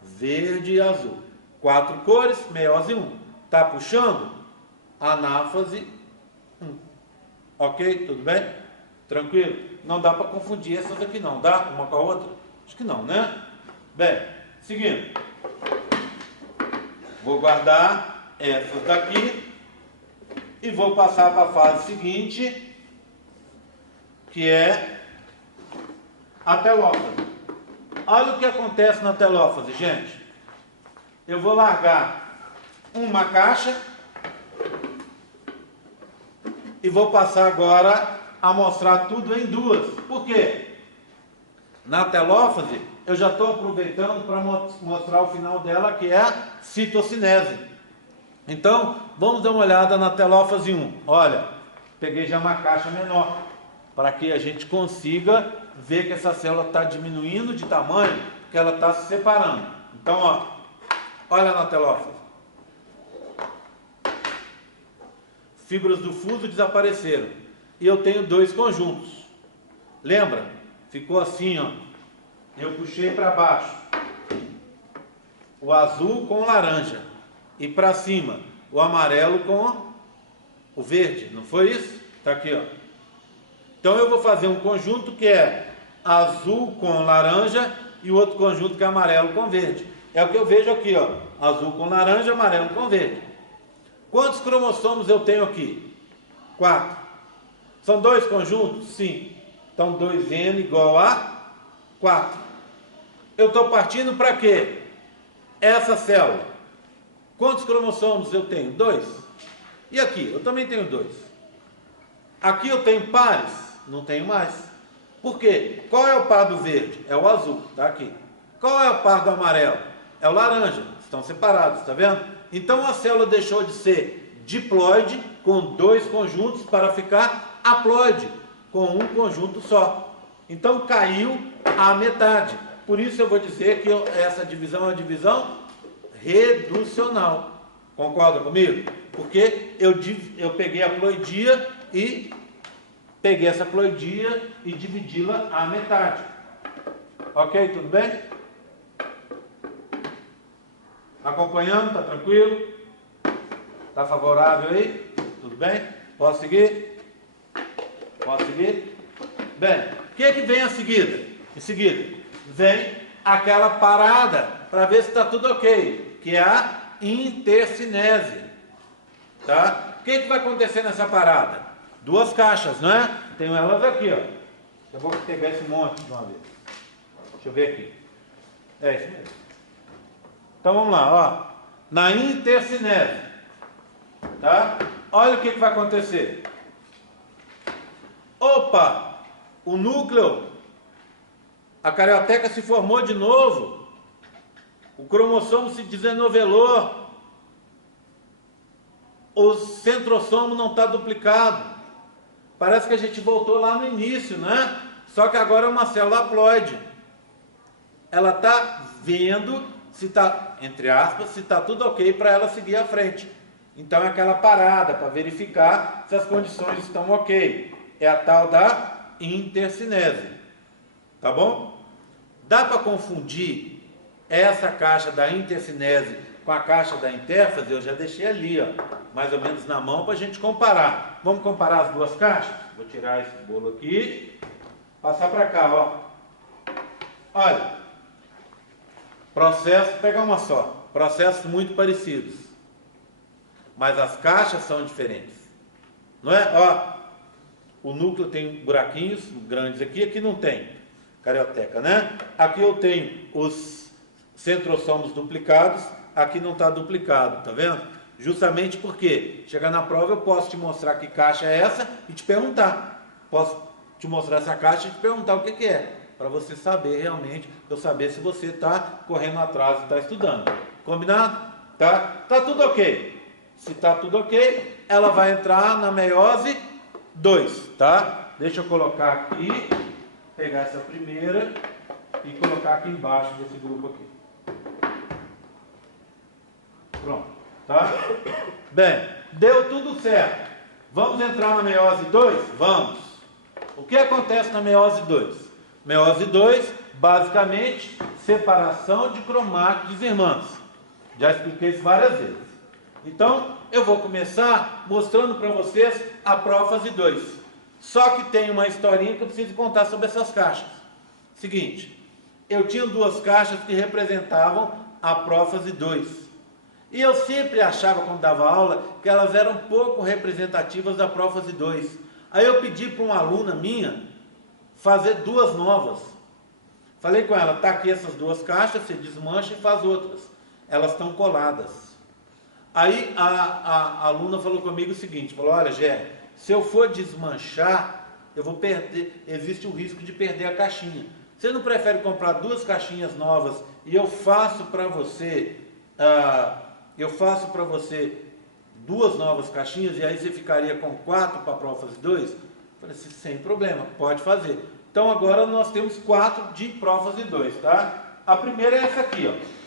verde e azul. 4 cores, meiose 1. Tá puxando? Anáfase 1. Ok? Tudo bem? Tranquilo? Não dá para confundir essas aqui não. Dá? Uma com a outra? Acho que não, né? Bem, seguindo. Vou guardar essas daqui e vou passar para a fase seguinte, que é a telófase. Olha o que acontece na telófase, gente. Eu vou largar uma caixa e vou passar agora a mostrar tudo em duas. Por quê? Na telófase, eu já estou aproveitando para mostrar o final dela, que é a citocinese. Então, vamos dar uma olhada na telófase 1. Olha, peguei já uma caixa menor, para que a gente consiga ver que essa célula está diminuindo de tamanho, que ela está se separando. Então, ó, olha na telófase. Fibras do fuso desapareceram. E eu tenho 2 conjuntos. Lembra? Ficou assim, ó. Eu puxei para baixo o azul com o laranja. E para cima o amarelo com o verde. Não foi isso? Está aqui, ó. Então eu vou fazer um conjunto que é azul com laranja e o outro conjunto que é amarelo com verde. É o que eu vejo aqui, ó. Azul com laranja, amarelo com verde. Quantos cromossomos eu tenho aqui? 4. São 2 conjuntos? Sim. Então 2N igual a 4. Eu estou partindo para quê? Essa célula. Quantos cromossomos eu tenho? 2. E aqui? Eu também tenho 2. Aqui eu tenho pares? Não tenho mais. Por quê? Qual é o par do verde? É o azul, tá aqui. Qual é o par do amarelo? É o laranja. Estão separados, tá vendo? Então a célula deixou de ser diploide com 2 conjuntos para ficar haploide com um conjunto só. Então caiu a metade. Por isso eu vou dizer que essa divisão é uma divisão reducional. Concorda comigo? Porque eu peguei a ploidia e peguei essa ploidia e dividi-la à metade. Ok? Tudo bem? Acompanhando? Tá tranquilo? Tá favorável aí? Tudo bem? Posso seguir? Posso seguir? Bem, o que é que vem a seguida? Em seguida, vem aquela parada para ver se está tudo ok, que é a intercinese. Tá? O que é que vai acontecer nessa parada? 2 caixas, não é? Tenho elas aqui, ó. Eu vou pegar esse monte de uma vez. Deixa eu ver aqui. É isso mesmo. Então vamos lá, ó. Na intercinese, tá? Olha o que vai acontecer. Opa! O núcleo, a carioteca se formou de novo. O cromossomo se desenovelou. O centrossomo não está duplicado. Parece que a gente voltou lá no início, né? Só que agora é uma célula haploide. Ela está vendo se está, entre aspas, se está tudo ok para ela seguir à frente. Então é aquela parada para verificar se as condições estão ok. É a tal da intercinese. Tá bom? Dá para confundir essa caixa da intercinese com a caixa da intérfase, eu já deixei ali, ó, mais ou menos na mão para a gente comparar. Vamos comparar as duas caixas? Vou tirar esse bolo aqui, passar para cá, ó. Olha, processo, pegar uma só, processos muito parecidos, mas as caixas são diferentes, não é? Ó, o núcleo tem buraquinhos grandes aqui, aqui não tem, carioteca, né? Aqui eu tenho os centrossomos duplicados, aqui não está duplicado, tá vendo? Justamente porque, chegar na prova eu posso te mostrar que caixa é essa e te perguntar, posso te mostrar essa caixa e te perguntar o que que é, para você saber realmente, eu saber se você está correndo atrás e está estudando. Combinado? Tá? Tá tudo ok. Se tá tudo ok, ela vai entrar na meiose 2, tá? Deixa eu colocar aqui, pegar essa primeira e colocar aqui embaixo desse grupo aqui. Pronto, tá? Bem, deu tudo certo. Vamos entrar na meiose 2? Vamos. O que acontece na meiose 2? Meiose 2, basicamente, separação de cromátides irmãs. Já expliquei isso várias vezes. Então, eu vou começar mostrando para vocês a prófase 2. Só que tem uma historinha que eu preciso contar sobre essas caixas. Seguinte, eu tinha duas caixas que representavam a prófase 2. E eu sempre achava, quando dava aula, que elas eram pouco representativas da prófase 2. Aí eu pedi para uma aluna minha fazer duas novas. Falei com ela, tá aqui essas duas caixas, você desmancha e faz outras. Elas estão coladas. Aí a aluna falou comigo o seguinte, falou, olha, Gé, se eu for desmanchar, eu vou perder, existe o risco de perder a caixinha. Você não prefere comprar duas caixinhas novas e eu faço para você, duas novas caixinhas e aí você ficaria com 4 para a prófase 2? Falei assim, sem problema, pode fazer. Então agora nós temos 4 de prófase 2, tá? A primeira é essa aqui, ó.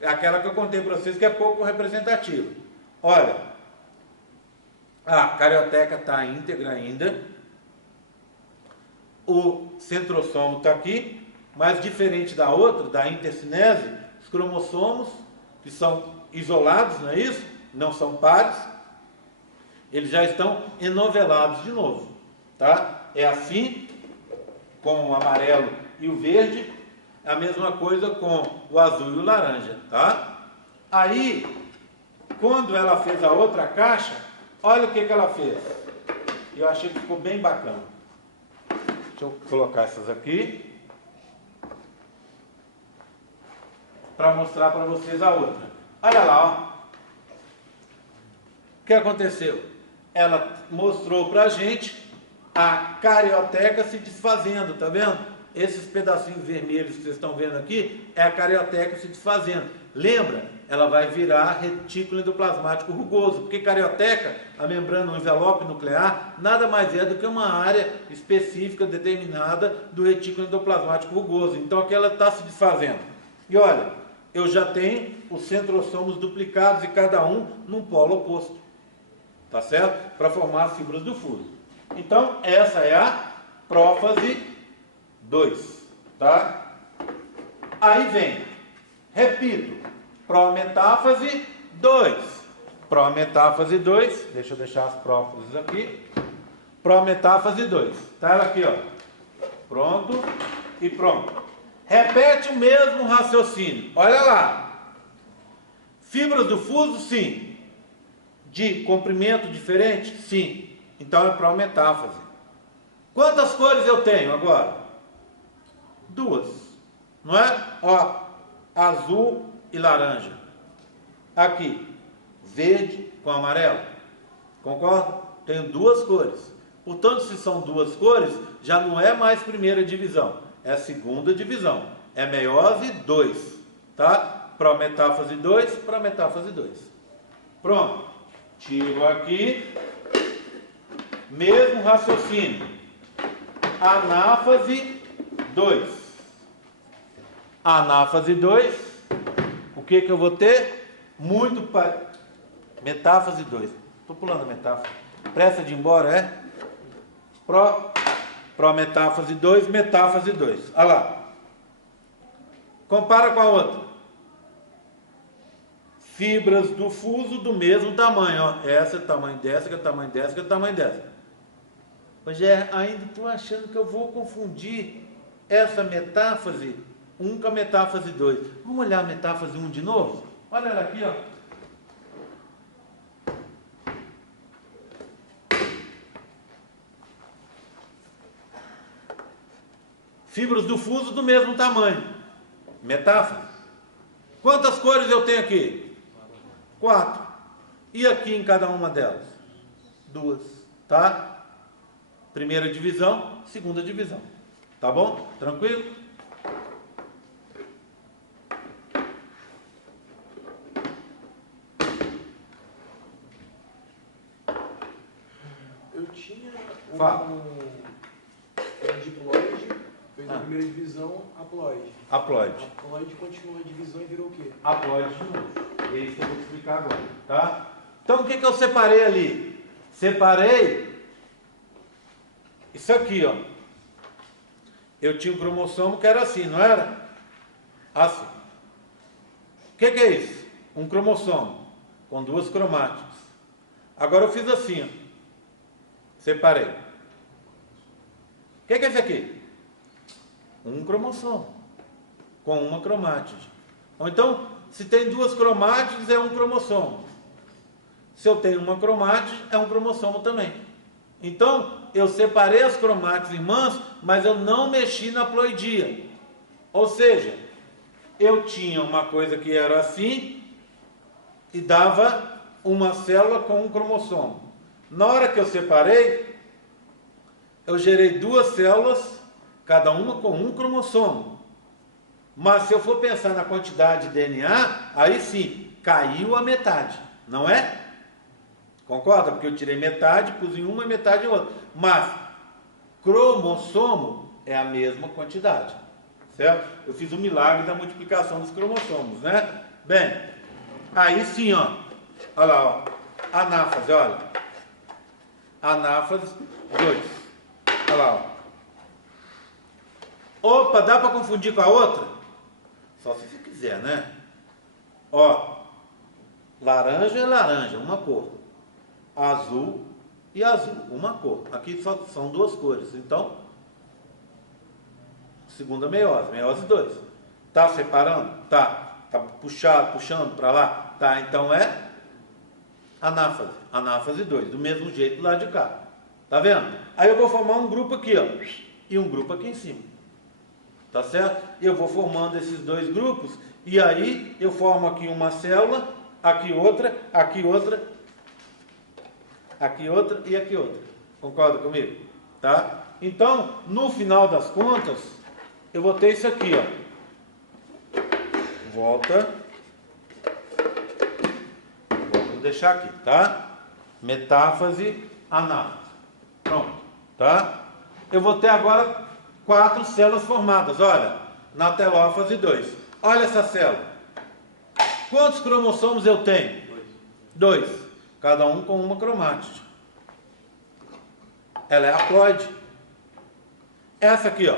É aquela que eu contei para vocês que é pouco representativa. Olha, a carioteca está íntegra ainda. O centrossomo está aqui, mas diferente da outra, da intercinese, os cromossomos, que são isolados, não é isso? Não são pares, eles já estão enovelados de novo, tá? É assim, com o amarelo e o verde, é a mesma coisa com o azul e o laranja, tá? Aí, quando ela fez a outra caixa, olha o que ela fez. Eu achei que ficou bem bacana. Deixa eu colocar essas aqui, para mostrar para vocês a outra. Olha lá, ó. O que aconteceu? Ela mostrou para a gente a carioteca se desfazendo, tá vendo? Esses pedacinhos vermelhos que vocês estão vendo aqui, é a carioteca se desfazendo. Lembra? Ela vai virar retículo endoplasmático rugoso, porque carioteca, a membrana, o envelope nuclear, nada mais é do que uma área específica determinada do retículo endoplasmático rugoso. Então aqui ela está se desfazendo. E olha, eu já tenho os centrossomos duplicados e cada um num polo oposto. Tá certo? Para formar as fibras do fuso. Então, essa é a prófase 2, tá? Aí vem, repito, prometáfase 2. Prometáfase 2, deixa eu deixar as prófases aqui. Prometáfase 2. Tá ela aqui, ó. Pronto e pronto. Repete o mesmo raciocínio. Olha lá. Fibras do fuso, sim. De comprimento diferente? Sim. Então é prometáfase. Quantas cores eu tenho agora? 2. Não é? Ó, azul e laranja. Aqui, verde com amarelo. Concorda? Tenho 2 cores. Portanto, se são 2 cores, já não é mais primeira divisão. É segunda divisão. É meiose 2. Tá? Prometáfase 2, prometáfase 2. Pronto. Tiro aqui, mesmo raciocínio, anáfase 2. Anáfase 2, o que eu vou ter? Muito para... Metáfase 2. Estou pulando a metáfase. Pressa de ir embora, é? Prometáfase 2, metáfase 2. Olha lá. Compara com a outra. fibras do fuso do mesmo tamanho. Ó. Essa é o tamanho dessa, que é o tamanho dessa, que é o tamanho dessa. Rogério, ainda estou achando que eu vou confundir essa metáfase 1 com a metáfase 2. Vamos olhar a metáfase 1 de novo? Olha ela aqui, ó. Fibras do fuso do mesmo tamanho. Metáfase. Quantas cores eu tenho aqui? 4. E aqui em cada uma delas? 2. Tá? Primeira divisão, segunda divisão. Tá bom? Tranquilo? Eu tinha Fala. um diploide, fez a primeira divisão, haploide. Haploide. Haploide continuou a divisão e virou o quê? Haploide de novo. É isso que eu vou te explicar agora. Tá? Então o que eu separei ali? Separei isso aqui, ó. Eu tinha um cromossomo que era assim, não era? Assim. O que é isso? Um cromossomo com 2 cromátides. Agora eu fiz assim, ó. Separei. O que é isso aqui? Um cromossomo com uma cromátide. Ou então, se tem 2 cromátides, é um cromossomo. Se eu tenho uma cromátide, é um cromossomo também. Então, eu separei as cromátides irmãs, mas eu não mexi na haploidia. Ou seja, eu tinha uma coisa que era assim e dava uma célula com um cromossomo. Na hora que eu separei, eu gerei 2 células, cada uma com um cromossomo. Mas se eu for pensar na quantidade de DNA, aí sim, caiu a metade, não é? Concorda? Porque eu tirei metade, pus em uma e metade em outra. Mas cromossomo é a mesma quantidade, certo? Eu fiz o milagre da multiplicação dos cromossomos, né? Bem, aí sim, ó. Olha lá, ó. Anáfase, olha. Anáfase 2. Olha lá, ó. Opa, dá para confundir com a outra? Só se você quiser, né? Ó, laranja é laranja, uma cor. Azul e azul, uma cor. Aqui só são 2 cores. Então, segunda meiose, meiose 2. Tá separando? Tá. Tá puxando para lá? Tá. Então é anáfase. Anáfase 2. Do mesmo jeito lá de cá. Tá vendo? Aí eu vou formar um grupo aqui, ó. E um grupo aqui em cima. Tá certo? Eu vou formando esses 2 grupos. E aí eu formo aqui uma célula, aqui outra, aqui outra, aqui outra e aqui outra. Concorda comigo? Tá? Então, no final das contas, eu vou ter isso aqui, ó. Volta. Vou deixar aqui, tá? Metáfase, anáfase. Pronto, tá? Eu vou ter agora 4 células formadas, olha, na telófase 2. Olha essa célula. Quantos cromossomos eu tenho? 2. Cada um com uma cromátide. Ela é haploide. Essa aqui, ó.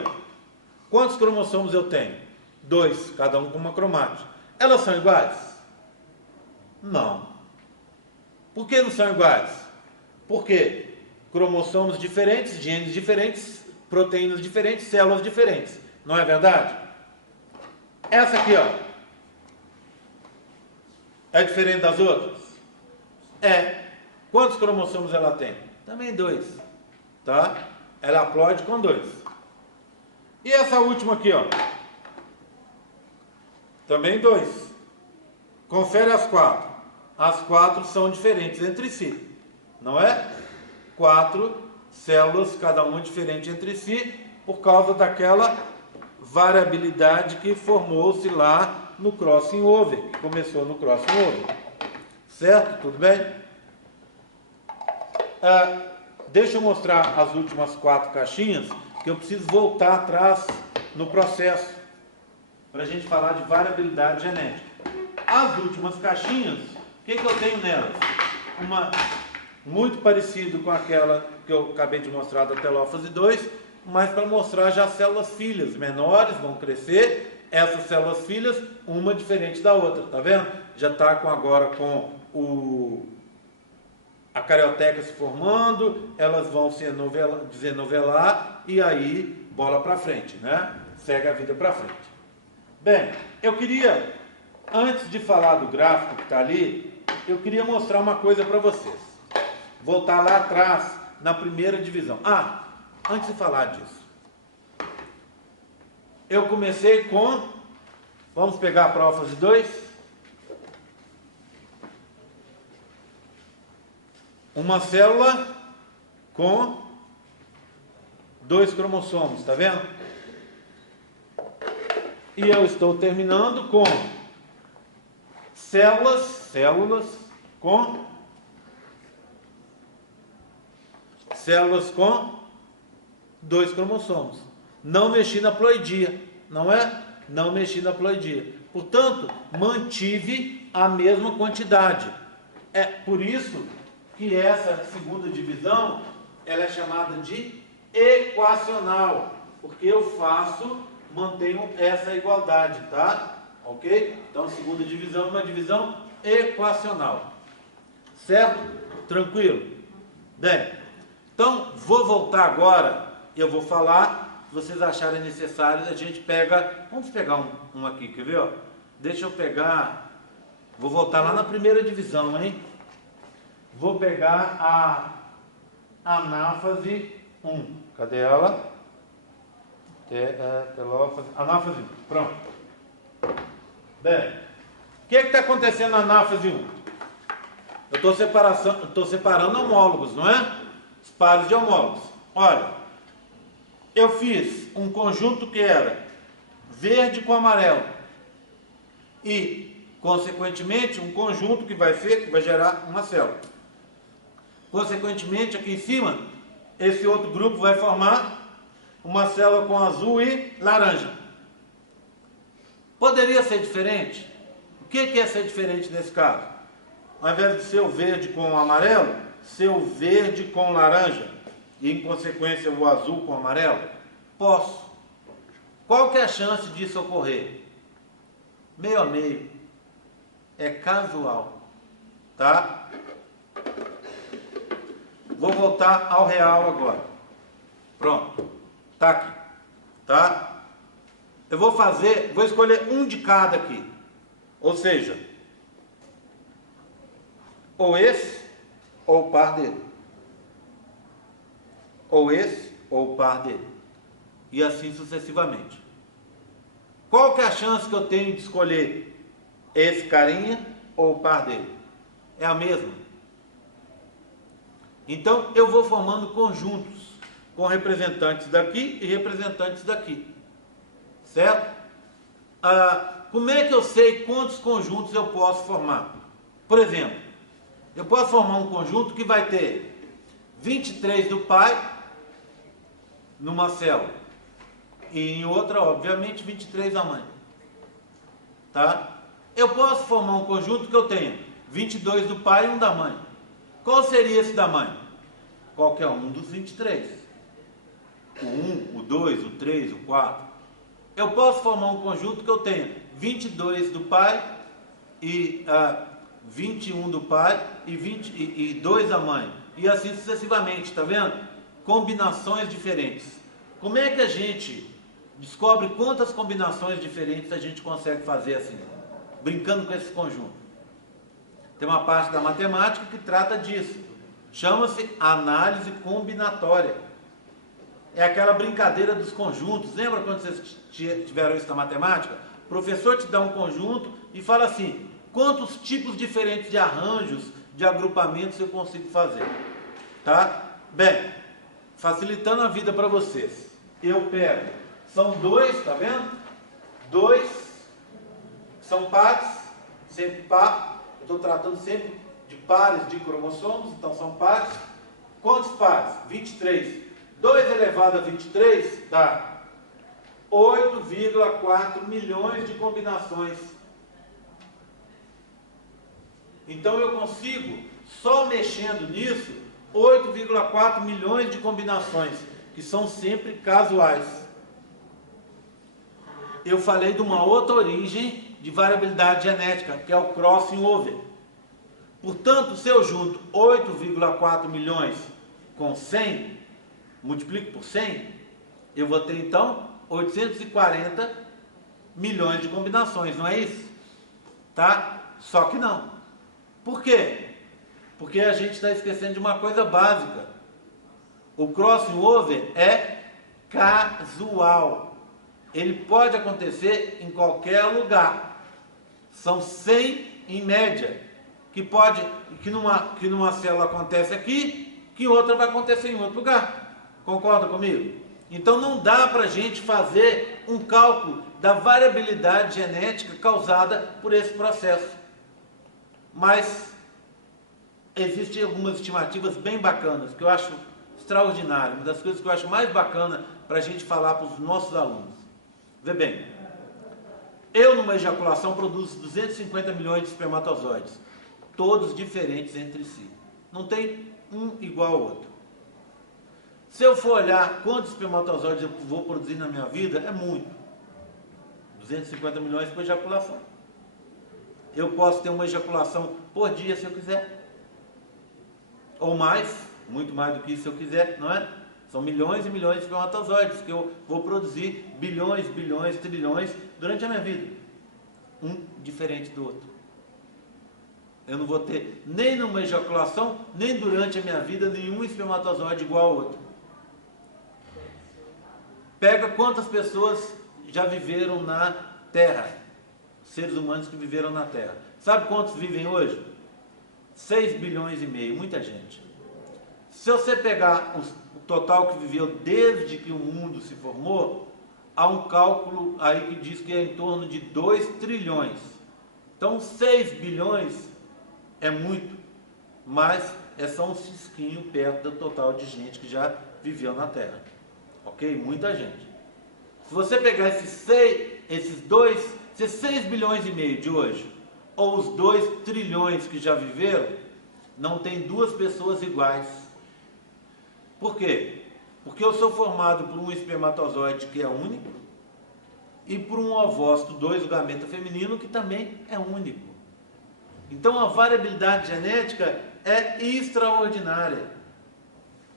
Quantos cromossomos eu tenho? 2, cada um com uma cromátide. Elas são iguais? Não. Por que não são iguais? Porque cromossomos diferentes, genes diferentes, proteínas diferentes, células diferentes. Não é verdade? Essa aqui, ó. É diferente das outras? É. Quantos cromossomos ela tem? Também 2. Tá? Ela haploide com 2. E essa última aqui, ó. Também 2. Confere as 4. As 4 são diferentes entre si. Não é? 4 células, cada uma diferente entre si, por causa daquela variabilidade que formou-se lá no crossing over, que começou no crossing over. Certo? Tudo bem? Deixa eu mostrar as últimas 4 caixinhas, que eu preciso voltar atrás no processo, para a gente falar de variabilidade genética. As últimas caixinhas, o que eu tenho nelas? Uma muito parecida com aquela que eu acabei de mostrar da telófase 2, mas para mostrar já células filhas menores, vão crescer. essas células filhas, uma diferente da outra, tá vendo? Já está agora com a carioteca se formando, elas vão se desenovelar e aí bola para frente, né? Segue a vida para frente. Bem, eu queria, antes de falar do gráfico que está ali, eu queria mostrar uma coisa para vocês. Voltar lá atrás, na primeira divisão. Antes de falar disso, eu comecei com, vamos pegar a prófase 2, uma célula com 2 cromossomos, tá vendo? E eu estou terminando com células com 2 cromossomos. Não mexi na ploidia, não é? Não mexi na ploidia. Portanto, mantive a mesma quantidade. É por isso que essa segunda divisão, ela é chamada de equacional, porque eu mantenho essa igualdade, tá? Ok? Então, segunda divisão é uma divisão equacional. Certo? Tranquilo? Bem, então, vou voltar agora, eu vou falar, se vocês acharem necessário, a gente pega, vamos pegar um aqui, quer ver? Ó? Deixa eu pegar, vou voltar lá na primeira divisão, hein? Vou pegar a anáfase 1. Cadê ela? Anáfase 1. Pronto. Bem, o que está acontecendo na anáfase 1? Eu estou separando homólogos, não é? Os pares de homólogos. Olha, eu fiz um conjunto que era verde com amarelo. E, consequentemente, um conjunto que vai gerar uma célula. Consequentemente, aqui em cima, esse outro grupo vai formar uma célula com azul e laranja. Poderia ser diferente? O que é ser diferente nesse caso? Ao invés de ser o verde com o amarelo, ser o verde com laranja e, em consequência, o azul com amarelo? Posso. Qual que é a chance disso ocorrer? Meio a meio. É casual. Tá? Vou voltar ao real agora. Pronto. Tá aqui. Tá? Eu vou escolher um de cada aqui. Ou seja, ou esse, ou o par dele. Ou esse, ou o par dele. E assim sucessivamente. Qual que é a chance que eu tenho de escolher esse carinha ou o par dele? É a mesma. Então, eu vou formando conjuntos com representantes daqui e representantes daqui. Certo? Como é que eu sei quantos conjuntos eu posso formar? Por exemplo, eu posso formar um conjunto que vai ter 23 do pai numa célula e em outra, obviamente, 23 da mãe. Tá? Eu posso formar um conjunto que eu tenha 22 do pai e 1 da mãe. Qual seria esse da mãe? Qualquer um dos 23. O 1, o 2, o 3, o 4. Eu posso formar um conjunto que eu tenha 22 do pai e 21 do pai e 2 da mãe. E assim sucessivamente, tá vendo? Combinações diferentes. Como é que a gente descobre quantas combinações diferentes a gente consegue fazer assim? Brincando com esse conjunto. Tem uma parte da matemática que trata disso. Chama-se análise combinatória. É aquela brincadeira dos conjuntos. Lembra quando vocês tiveram isso na matemática? O professor te dá um conjunto e fala assim: quantos tipos diferentes de arranjos, de agrupamentos eu consigo fazer? Tá? Bem, facilitando a vida para vocês. Eu pego, são 2, tá vendo? 2 são pares, sempre par. Estou tratando sempre de pares de cromossomos, então são pares. Quantos pares? 23. 2 elevado a 23 dá 8,4 milhões de combinações. Então eu consigo, só mexendo nisso, 8,4 milhões de combinações, que são sempre casuais. eu falei de uma outra origem de variabilidade genética, que é o crossing over. Portanto, se eu junto 8,4 milhões com 100, multiplico por 100, eu vou ter então 840 milhões de combinações, não é isso? Tá? Só que não. Por quê? Porque a gente está esquecendo de uma coisa básica. O crossing over é casual. Ele pode acontecer em qualquer lugar. São 100 em média. Que numa célula acontece aqui, que outra vai acontecer em outro lugar. Concorda comigo? Então não dá para a gente fazer um cálculo da variabilidade genética causada por esse processo. Mas existem algumas estimativas bem bacanas, que eu acho extraordinário, uma das coisas que eu acho mais bacana para a gente falar para os nossos alunos. Vê bem, eu numa ejaculação produzo 250 milhões de espermatozoides, todos diferentes entre si. Não tem um igual ao outro. Se eu for olhar quantos espermatozoides eu vou produzir na minha vida, é muito. 250 milhões por ejaculação. Eu posso ter uma ejaculação por dia se eu quiser. Ou mais, muito mais do que isso se eu quiser, não é? São milhões e milhões de espermatozoides que eu vou produzir, bilhões, bilhões, trilhões durante a minha vida. Um diferente do outro. Eu não vou ter nem numa ejaculação, nem durante a minha vida, nenhum espermatozoide igual ao outro. Pega quantas pessoas já viveram na Terra, seres humanos que viveram na Terra. Sabe quantos vivem hoje? 6 bilhões e meio, muita gente. Se você pegar o total que viveu desde que o mundo se formou, há um cálculo aí que diz que é em torno de 2 trilhões. Então 6 bilhões é muito, mas é só um cisquinho perto do total de gente que já viveu na Terra. Ok? Muita gente. Se você pegar esses 6 bilhões e meio de hoje, ou os 2 trilhões que já viveram, não tem duas pessoas iguais. Por quê? Porque eu sou formado por um espermatozoide que é único e por um ovócito 2, o gameta feminino, que também é único. Então a variabilidade genética é extraordinária.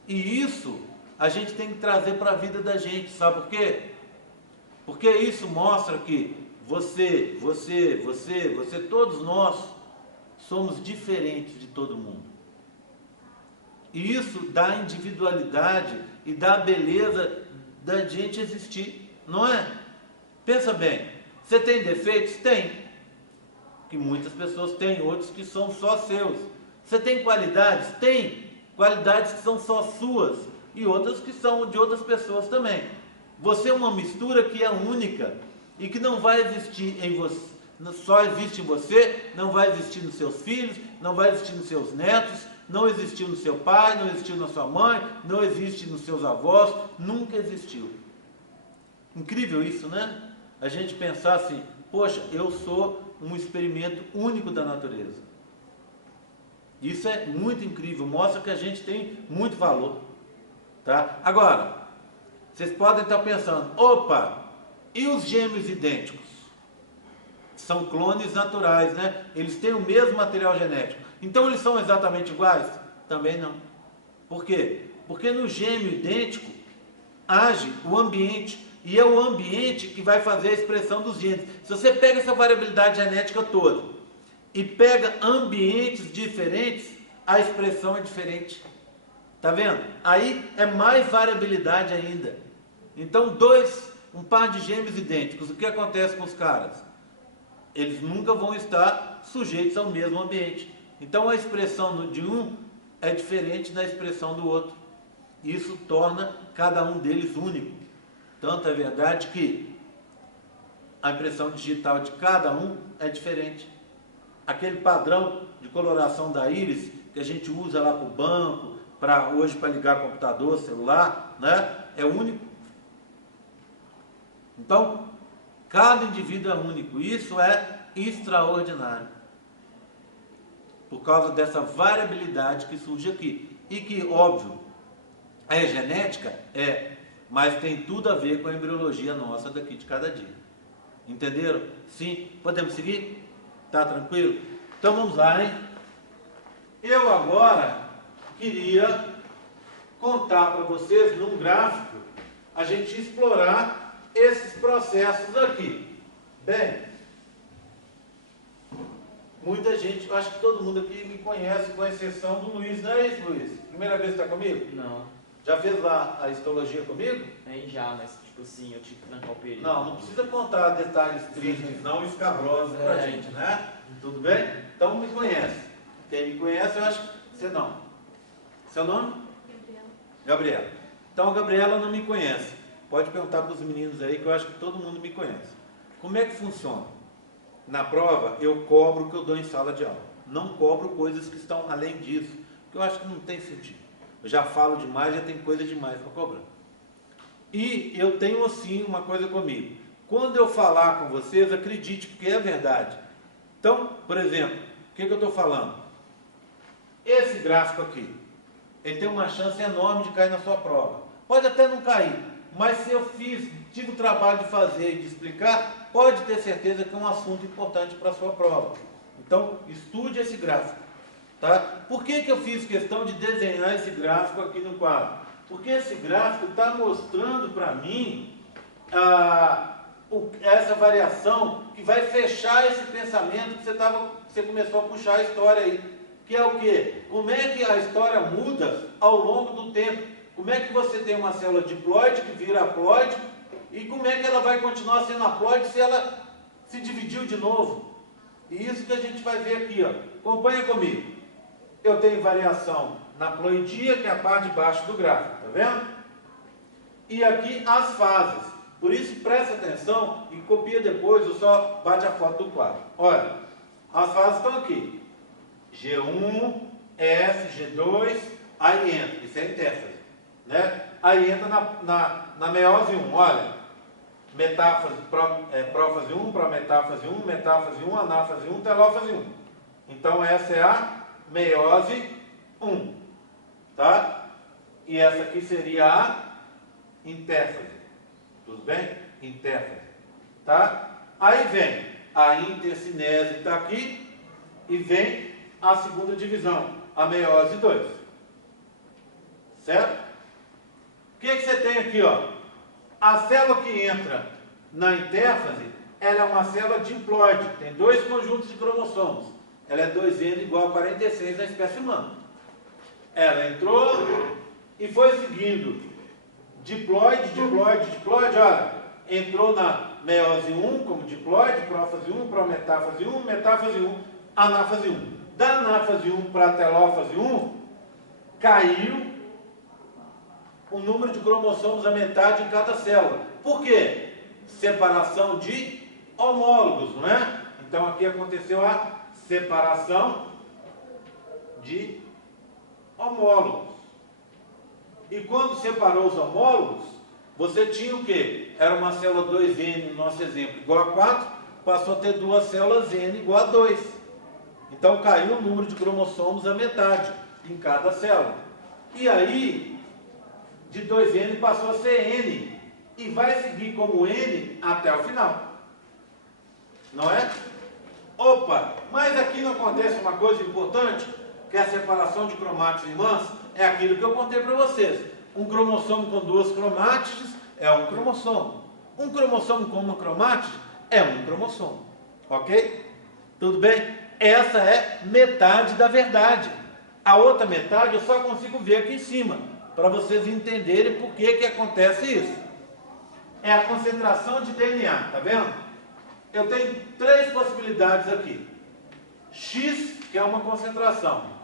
E isso a gente tem que trazer para a vida da gente, sabe por quê? Porque isso mostra que você, todos nós somos diferentes de todo mundo. E isso dá individualidade e dá beleza da gente existir, não é? Pensa bem, você tem defeitos? Tem. Que muitas pessoas têm, outros que são só seus. Você tem qualidades? Tem. Qualidades que são só suas e outras que são de outras pessoas também. Você é uma mistura que é única e que não vai existir em você, só existe em você, não vai existir nos seus filhos, não vai existir nos seus netos, não existiu no seu pai, não existiu na sua mãe, não existe nos seus avós, nunca existiu. Incrível isso, né? A gente pensar assim, poxa, eu sou um experimento único da natureza. Isso é muito incrível, mostra que a gente tem muito valor. Tá? Agora, vocês podem estar pensando, opa, e os gêmeos idênticos? São clones naturais, né? Eles têm o mesmo material genético. Então eles são exatamente iguais? Também não. Por quê? Porque no gêmeo idêntico age o ambiente, e é o ambiente que vai fazer a expressão dos genes. Se você pega essa variabilidade genética toda e pega ambientes diferentes, a expressão é diferente. Tá vendo? Aí é mais variabilidade ainda. Então um par de gêmeos idênticos, o que acontece com os caras? Eles nunca vão estar sujeitos ao mesmo ambiente. Então a expressão de um é diferente da expressão do outro. Isso torna cada um deles único. Tanto é verdade que a impressão digital de cada um é diferente. Aquele padrão de coloração da íris que a gente usa lá para o banco, hoje para ligar computador, celular, né? É único. Então, cada indivíduo é único. Isso é extraordinário. Por causa dessa variabilidade que surge aqui. E que, óbvio, é genética? É. Mas tem tudo a ver com a embriologia nossa daqui de cada dia. Entenderam? Sim? Podemos seguir? Tá tranquilo? Então vamos lá, hein? Eu agora queria contar para vocês, num gráfico, a gente explorar esses processos aqui. Bem, muita gente, eu acho que todo mundo aqui me conhece, com exceção do Luiz, não é isso, Luiz? Primeira vez que está comigo? Não, Já fez lá a histologia comigo? nem já, mas tipo assim, eu tive que trancar o período. Não precisa contar detalhes tristes, não escabrosos pra É. gente, né? Tudo bem? Então me conhece. Quem me conhece, eu acho que você não. Seu nome? Gabriela. Então a Gabriela não me conhece. Pode perguntar para os meninos aí, que eu acho que todo mundo me conhece. Como é que funciona? Na prova, eu cobro o que eu dou em sala de aula. Não cobro coisas que estão além disso, porque eu acho que não tem sentido. Eu já falo demais, já tem coisa demais para cobrar. E eu tenho assim uma coisa comigo. Quando eu falar com vocês, acredite, porque é verdade. Então, por exemplo, o que eu estou falando? Esse gráfico aqui, ele tem uma chance enorme de cair na sua prova. Pode até não cair, mas se eu tive o trabalho de fazer e de explicar, pode ter certeza que é um assunto importante para a sua prova. Então, estude esse gráfico. Tá? Por que eu fiz questão de desenhar esse gráfico aqui no quadro? Porque esse gráfico está mostrando para mim essa variação que vai fechar esse pensamento que você começou a puxar a história aí. Que é o quê? Como é que a história muda ao longo do tempo? Como é que você tem uma célula diploide que vira haploide e como é que ela vai continuar sendo haploide se ela se dividiu de novo? E isso que a gente vai ver aqui, ó. Acompanha comigo. Eu tenho variação na haploidia, que é a parte de baixo do gráfico, tá vendo? E aqui as fases. Por isso presta atenção e copia depois ou só bate a foto do quadro. Olha, as fases estão aqui. G1, S, G2, aí entra, isso é intéfase, né? Aí entra na meiose 1, olha, metáfase, prófase 1, prometáfase 1, metáfase 1, anáfase 1, telófase 1. Então essa é a meiose 1, tá? E essa aqui seria a intéfase, tudo bem? Intéfase, tá? Aí vem a intercinese, está aqui, e vem a segunda divisão, a meiose 2, certo? O que você tem aqui, ó? A célula que entra na intéfase, ela é uma célula diploide, tem dois conjuntos de cromossomos, ela é 2N igual a 46 na espécie humana. Ela entrou e foi seguindo diploide, diploide, diploide, olha, entrou na meiose 1 como diploide, prófase 1, prometáfase 1, metáfase 1, anáfase 1. Da anáfase 1 para a telófase 1, caiu o número de cromossomos a metade em cada célula. Por quê? Separação de homólogos, não é? Então aqui aconteceu a separação de homólogos. E quando separou os homólogos, você tinha o quê? Era uma célula 2N, no nosso exemplo, igual a 4, passou a ter duas células N igual a 2. Então caiu o número de cromossomos a metade em cada célula. E aí, de 2N passou a ser N. E vai seguir como N até o final. Não é? Opa, mas aqui não acontece uma coisa importante, que é a separação de cromátides irmãs, é aquilo que eu contei para vocês. Um cromossomo com duas cromátides é um cromossomo. Um cromossomo com uma cromátide é um cromossomo. Ok? Tudo bem? Essa é metade da verdade. A outra metade eu só consigo ver aqui em cima, para vocês entenderem por que acontece isso. É a concentração de DNA, tá vendo? Eu tenho três possibilidades aqui. X, que é uma concentração.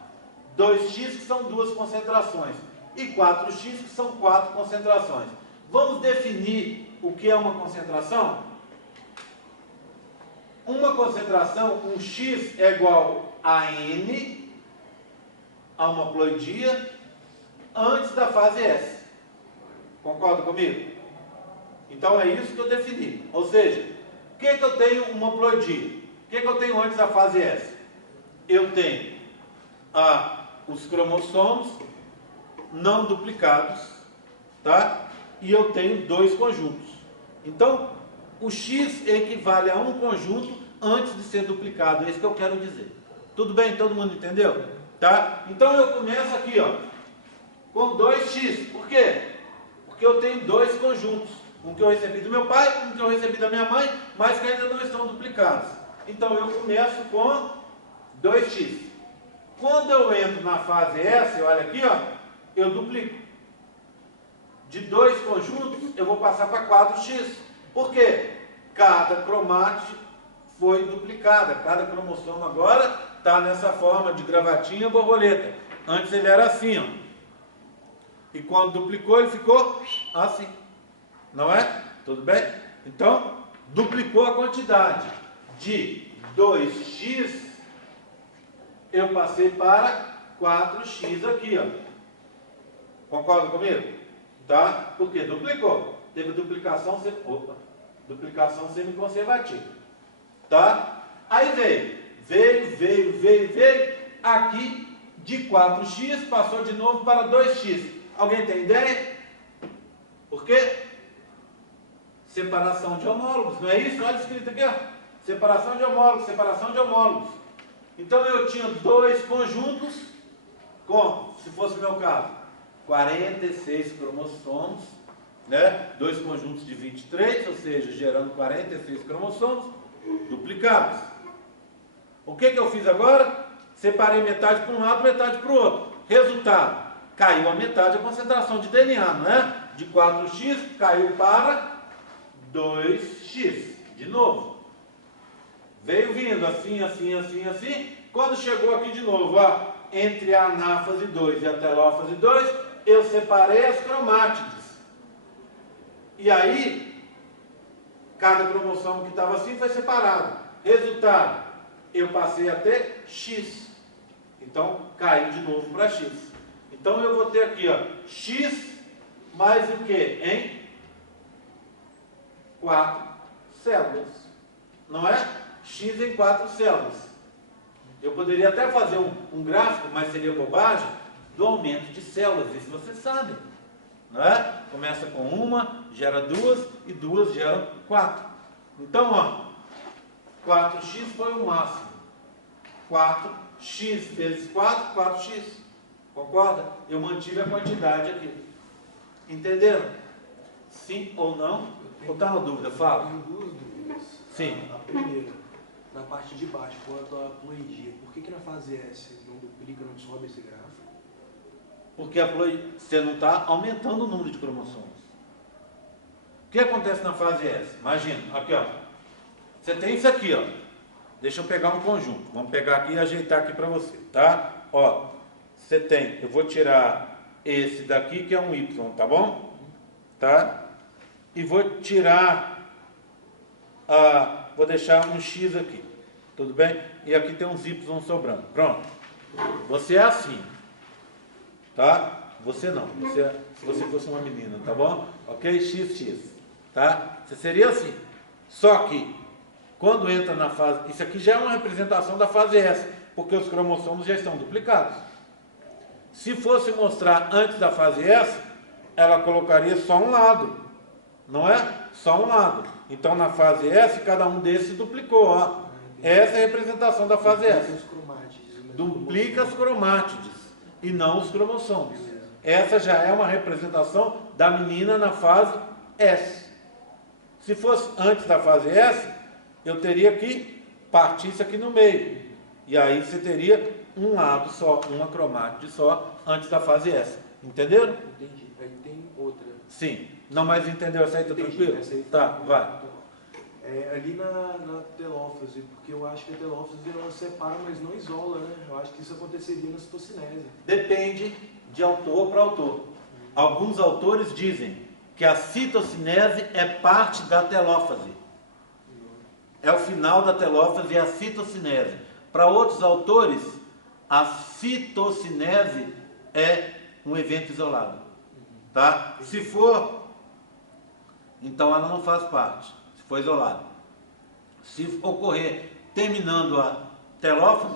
2x, que são duas concentrações. E 4x, que são quatro concentrações. Vamos definir o que é uma concentração? Uma concentração, um X é igual a N, a uma haploidia, antes da fase S. Concorda comigo? Então é isso que eu defini. Ou seja, o que eu tenho uma haploidia? O que eu tenho antes da fase S? Eu tenho os cromossomos não duplicados, tá? E eu tenho dois conjuntos. Então, o X equivale a um conjunto antes de ser duplicado. É isso que eu quero dizer. Tudo bem? Todo mundo entendeu? Tá? Então eu começo aqui, ó, com 2x. Por quê? Porque eu tenho dois conjuntos. Um que eu recebi do meu pai, um que eu recebi da minha mãe, mas que ainda não estão duplicados. Então eu começo com 2x. Quando eu entro na fase S, olha aqui, ó, eu duplico. De dois conjuntos, eu vou passar para 4x. Por quê? Cada cromática foi duplicada. Cada cromossomo agora está nessa forma de gravatinha borboleta. Antes ele era assim, ó. E quando duplicou, ele ficou assim. Não é? Tudo bem? Então, duplicou a quantidade. De 2x, eu passei para 4x aqui, ó. Concorda comigo? Tá? Porque duplicou. Teve duplicação semi-conservativa. Tá? Aí veio. Aqui, de 4x, passou de novo para 2x. Alguém tem ideia? Por quê? Separação de homólogos, não é isso? Olha escrito aqui, ó. Separação de homólogos, separação de homólogos. Então eu tinha dois conjuntos com, se fosse o meu caso, 46 cromossomos, né? Dois conjuntos de 23, ou seja, gerando 46 cromossomos duplicados. O que eu fiz agora? Separei metade para um lado, metade para o outro. Resultado, caiu a metade a concentração de DNA, não é? De 4x caiu para 2x. De novo. Veio vindo assim. Quando chegou aqui de novo, ó, entre a anáfase 2 e a telófase 2, eu separei as cromátides. E aí, cada cromossomo que estava assim foi separado. Resultado, eu passei a ter x. Então, caiu de novo para x. Então, eu vou ter aqui, ó, x mais o que, hein? 4 células. Não é? X em 4 células. Eu poderia até fazer um gráfico, mas seria bobagem, do aumento de células. Isso você sabe. Não é? Começa com uma, gera duas, e duas geram 4. Então, ó, 4x foi o máximo. 4x vezes 4, 4x. Concorda? Eu mantive a quantidade aqui. Entenderam? Sim ou não? Ou está na dúvida? Fala. Tenho duas dúvidas. Sim. A primeira, na parte de baixo, quanto à ploidia, por que na fase S não duplica, não sobe esse gráfico? Porque você não está aumentando o número de cromossomos. O que acontece na fase S? Imagina, aqui, ó. Você tem isso aqui, ó. Deixa eu pegar um conjunto. Vamos pegar aqui e ajeitar aqui para você, tá? Ó, você tem, eu vou tirar esse daqui que é um Y, tá bom? Tá? E vou tirar, vou deixar um X aqui, tudo bem? E aqui tem uns Y sobrando, pronto. Você é assim, tá? Você não, se você fosse uma menina, tá bom? Ok? XX, tá? Você seria assim. Só que, quando entra na fase, isso aqui já é uma representação da fase S, porque os cromossomos já estão duplicados. Se fosse mostrar antes da fase S, ela colocaria só um lado, não é? Só um lado. Então, na fase S, cada um desses duplicou, ó. Essa é a representação da fase S. Duplica as cromátides e não os cromossomos. Essa já é uma representação da menina na fase S. Se fosse antes da fase S, eu teria que partir isso aqui no meio. E aí você teria um lado só, uma cromátide só, antes da fase S. Entenderam? Entendi. Aí tem outra. Sim. Não, mas entendeu essa aí? Tá tranquilo? Essa aí tá, vai. Ali na telófase, porque eu acho que a telófase ela separa, mas não isola, né? Eu acho que isso aconteceria na citocinese. Depende de autor para autor. Alguns autores dizem que a citocinese é parte da telófase. É o final da telófase, é a citocinese. Para outros autores, a citocinese é um evento isolado. Tá? Se for, então ela não faz parte. Se for isolado. Se ocorrer terminando a telófase,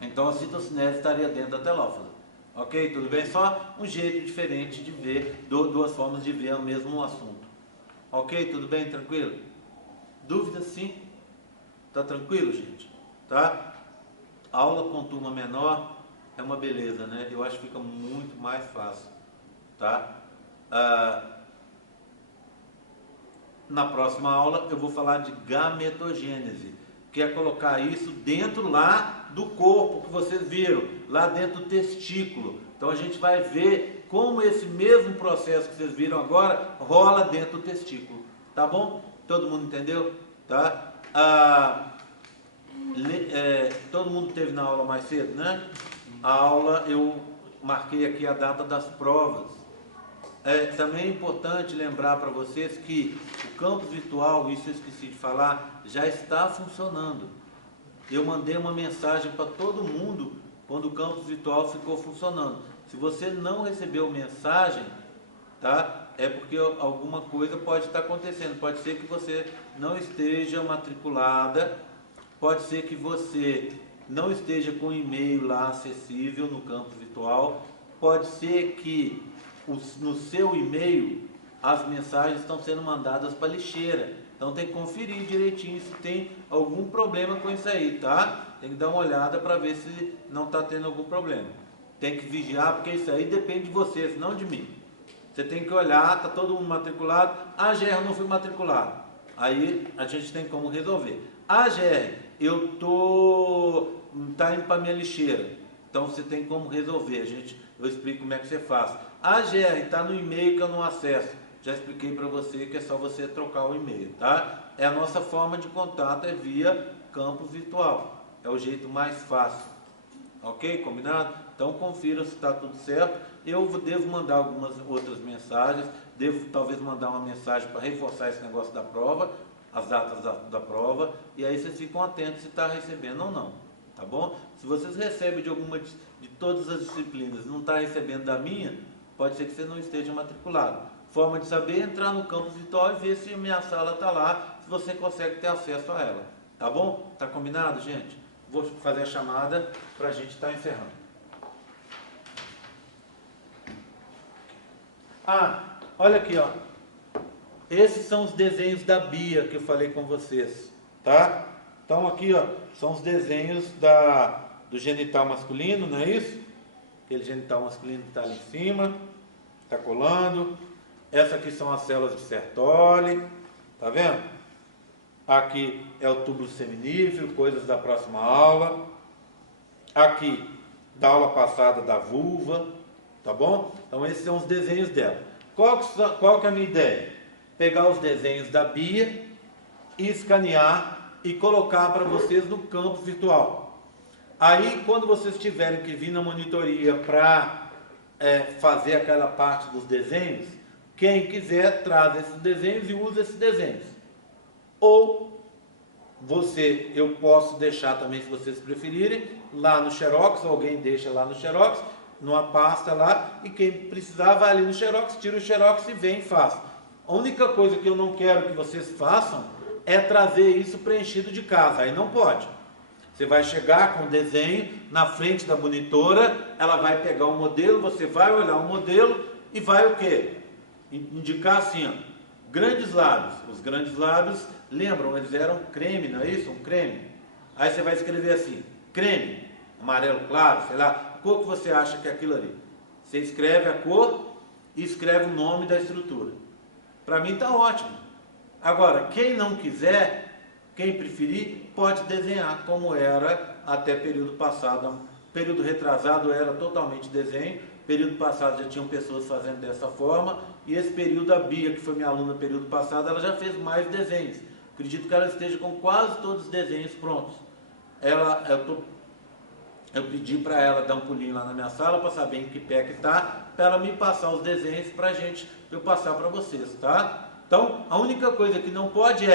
então a citocinese estaria dentro da telófase. Ok? Tudo bem? Só um jeito diferente de ver, duas formas de ver o mesmo assunto. Ok? Tudo bem? Tranquilo? Dúvidas sim? Tá tranquilo, gente? Tá? Aula com turma menor é uma beleza, né? Eu acho que fica muito mais fácil, tá? Na próxima aula eu vou falar de gametogênese, que é colocar isso dentro lá do corpo que vocês viram, lá dentro do testículo. Então a gente vai ver como esse mesmo processo que vocês viram agora rola dentro do testículo, tá bom? Todo mundo entendeu? Tá? Todo mundo teve na aula mais cedo, né? A aula, eu marquei aqui a data das provas. Também é importante lembrar para vocês que o campus virtual, isso eu esqueci de falar, já está funcionando. Eu mandei uma mensagem para todo mundo quando o campus virtual ficou funcionando. Se você não recebeu mensagem, tá? É porque alguma coisa pode estar acontecendo. Pode ser que você não esteja matriculada, pode ser que você não esteja com o e-mail lá acessível no campus virtual, pode ser que no seu e-mail as mensagens estão sendo mandadas para a lixeira. Então tem que conferir direitinho se tem algum problema com isso aí, tá? Tem que dar uma olhada para ver se não está tendo algum problema. Tem que vigiar, porque isso aí depende de você, não de mim. Você tem que olhar, está todo mundo matriculado. GR, não fui matriculado. Aí a gente tem como resolver. GR, tá indo para minha lixeira. Então você tem como resolver. Eu explico como é que você faz. GR, está no e-mail que eu não acesso. Já expliquei para você que é só você trocar o e-mail, tá? A nossa forma de contato é via campus virtual. É o jeito mais fácil. Ok? Combinado? Então confira se está tudo certo. Eu devo mandar algumas outras mensagens. Devo talvez mandar uma mensagem para reforçar esse negócio da prova, as datas da prova. E aí vocês ficam atentos se está recebendo ou não. Tá bom? Se vocês recebem de alguma de todas as disciplinas, não está recebendo da minha, pode ser que você não esteja matriculado. Forma de saber, entrar no campus virtual e ver se a minha sala está lá, se você consegue ter acesso a ela. Tá bom? Tá combinado, gente? Vou fazer a chamada para a gente estar encerrando. Olha aqui, ó. Esses são os desenhos da Bia que eu falei com vocês, tá? Então aqui, ó, são os desenhos do genital masculino, não é isso? Aquele genital masculino que está ali em cima, está colando. Essas aqui são as células de Sertoli, tá vendo? Aqui é o túbulo seminífero, coisas da próxima aula. Aqui, da aula passada da vulva, tá bom? Então esses são os desenhos dela. Qual que é a minha ideia? Pegar os desenhos da Bia e escanear e colocar para vocês no campus virtual. Aí, quando vocês tiverem que vir na monitoria para fazer aquela parte dos desenhos, quem quiser traz esses desenhos e usa esses desenhos. Ou eu posso deixar também, se vocês preferirem, lá no Xerox, alguém deixa lá no Xerox, numa pasta lá, e quem precisar vai ali no Xerox, tira o Xerox e vem e faz. A única coisa que eu não quero que vocês façam é trazer isso preenchido de casa, aí não pode. Você vai chegar com o desenho na frente da monitora, ela vai pegar o modelo, você vai olhar o modelo e vai o quê? Indicar assim, ó, grandes lábios. Os grandes lábios, lembram, eles eram creme, não é isso? Um creme. Aí você vai escrever assim, creme, amarelo claro, sei lá, a cor que você acha que é aquilo ali. Você escreve a cor e escreve o nome da estrutura. Para mim está ótimo. Agora, quem não quiser, quem preferir, pode desenhar como era até período passado. Período retrasado era totalmente desenho. Período passado já tinham pessoas fazendo dessa forma. E esse período, a Bia, que foi minha aluna no período passado, ela já fez mais desenhos. Acredito que ela esteja com quase todos os desenhos prontos. Eu pedi para ela dar um pulinho lá na minha sala para saber em que pé que está, para ela me passar os desenhos para eu passar para vocês, tá? Então, a única coisa que não pode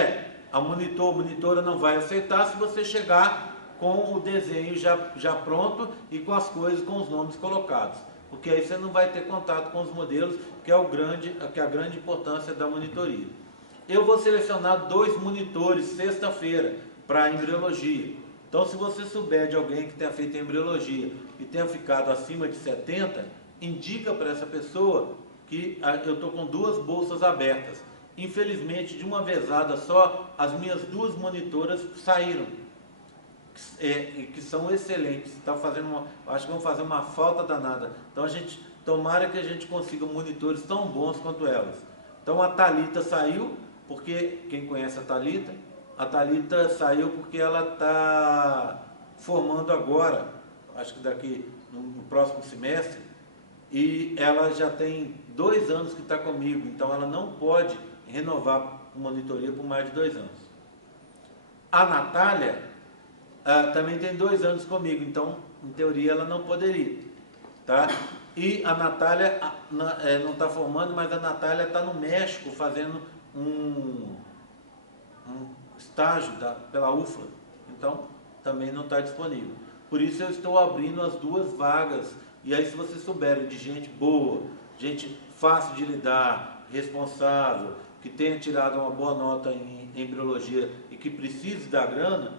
a monitora não vai aceitar se você chegar com o desenho já pronto e com as coisas, com os nomes colocados. Porque aí você não vai ter contato com os modelos, que é a grande importância da monitoria. Eu vou selecionar 2 monitores sexta-feira para embriologia. Então, se você souber de alguém que tenha feito embriologia e tenha ficado acima de 70, indica para essa pessoa que eu estou com 2 bolsas abertas. Infelizmente, de uma vezada só, as minhas 2 monitoras saíram, que são excelentes. Acho que vão fazer uma falta danada. Então, tomara que a gente consiga monitores tão bons quanto elas. Então, a Thalita saiu, porque, quem conhece a Thalita saiu porque ela está formando agora, acho que daqui no próximo semestre, e ela já tem 2 anos que está comigo, então ela não pode renovar a monitoria por mais de 2 anos. A Natália também tem 2 anos comigo, então, em teoria, ela não poderia, tá? E a Natália não está formando, mas a Natália está no México fazendo um estágio pela UFLA, então também não está disponível. Por isso eu estou abrindo as 2 vagas, e aí se vocês souberem de gente boa, gente fácil de lidar, responsável, que tenha tirado uma boa nota em embriologia e que precise da grana,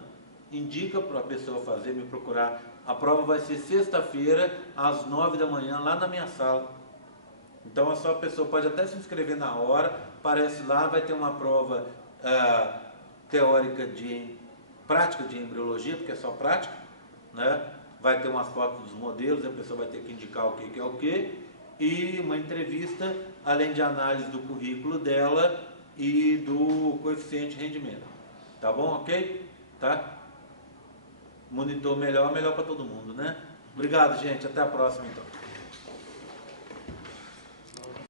indica para a pessoa fazer, me procurar. A prova vai ser sexta-feira, às 9 da manhã, lá na minha sala. Então a pessoa pode até se inscrever na hora, aparece lá, vai ter uma prova teórica prática de embriologia, porque é só prática, né? Vai ter umas fotos dos modelos, a pessoa vai ter que indicar o que é o que, e uma entrevista, além de análise do currículo dela e do coeficiente de rendimento. Tá bom? Ok? Tá? Monitor melhor para todo mundo, né? Obrigado, gente. Até a próxima, então.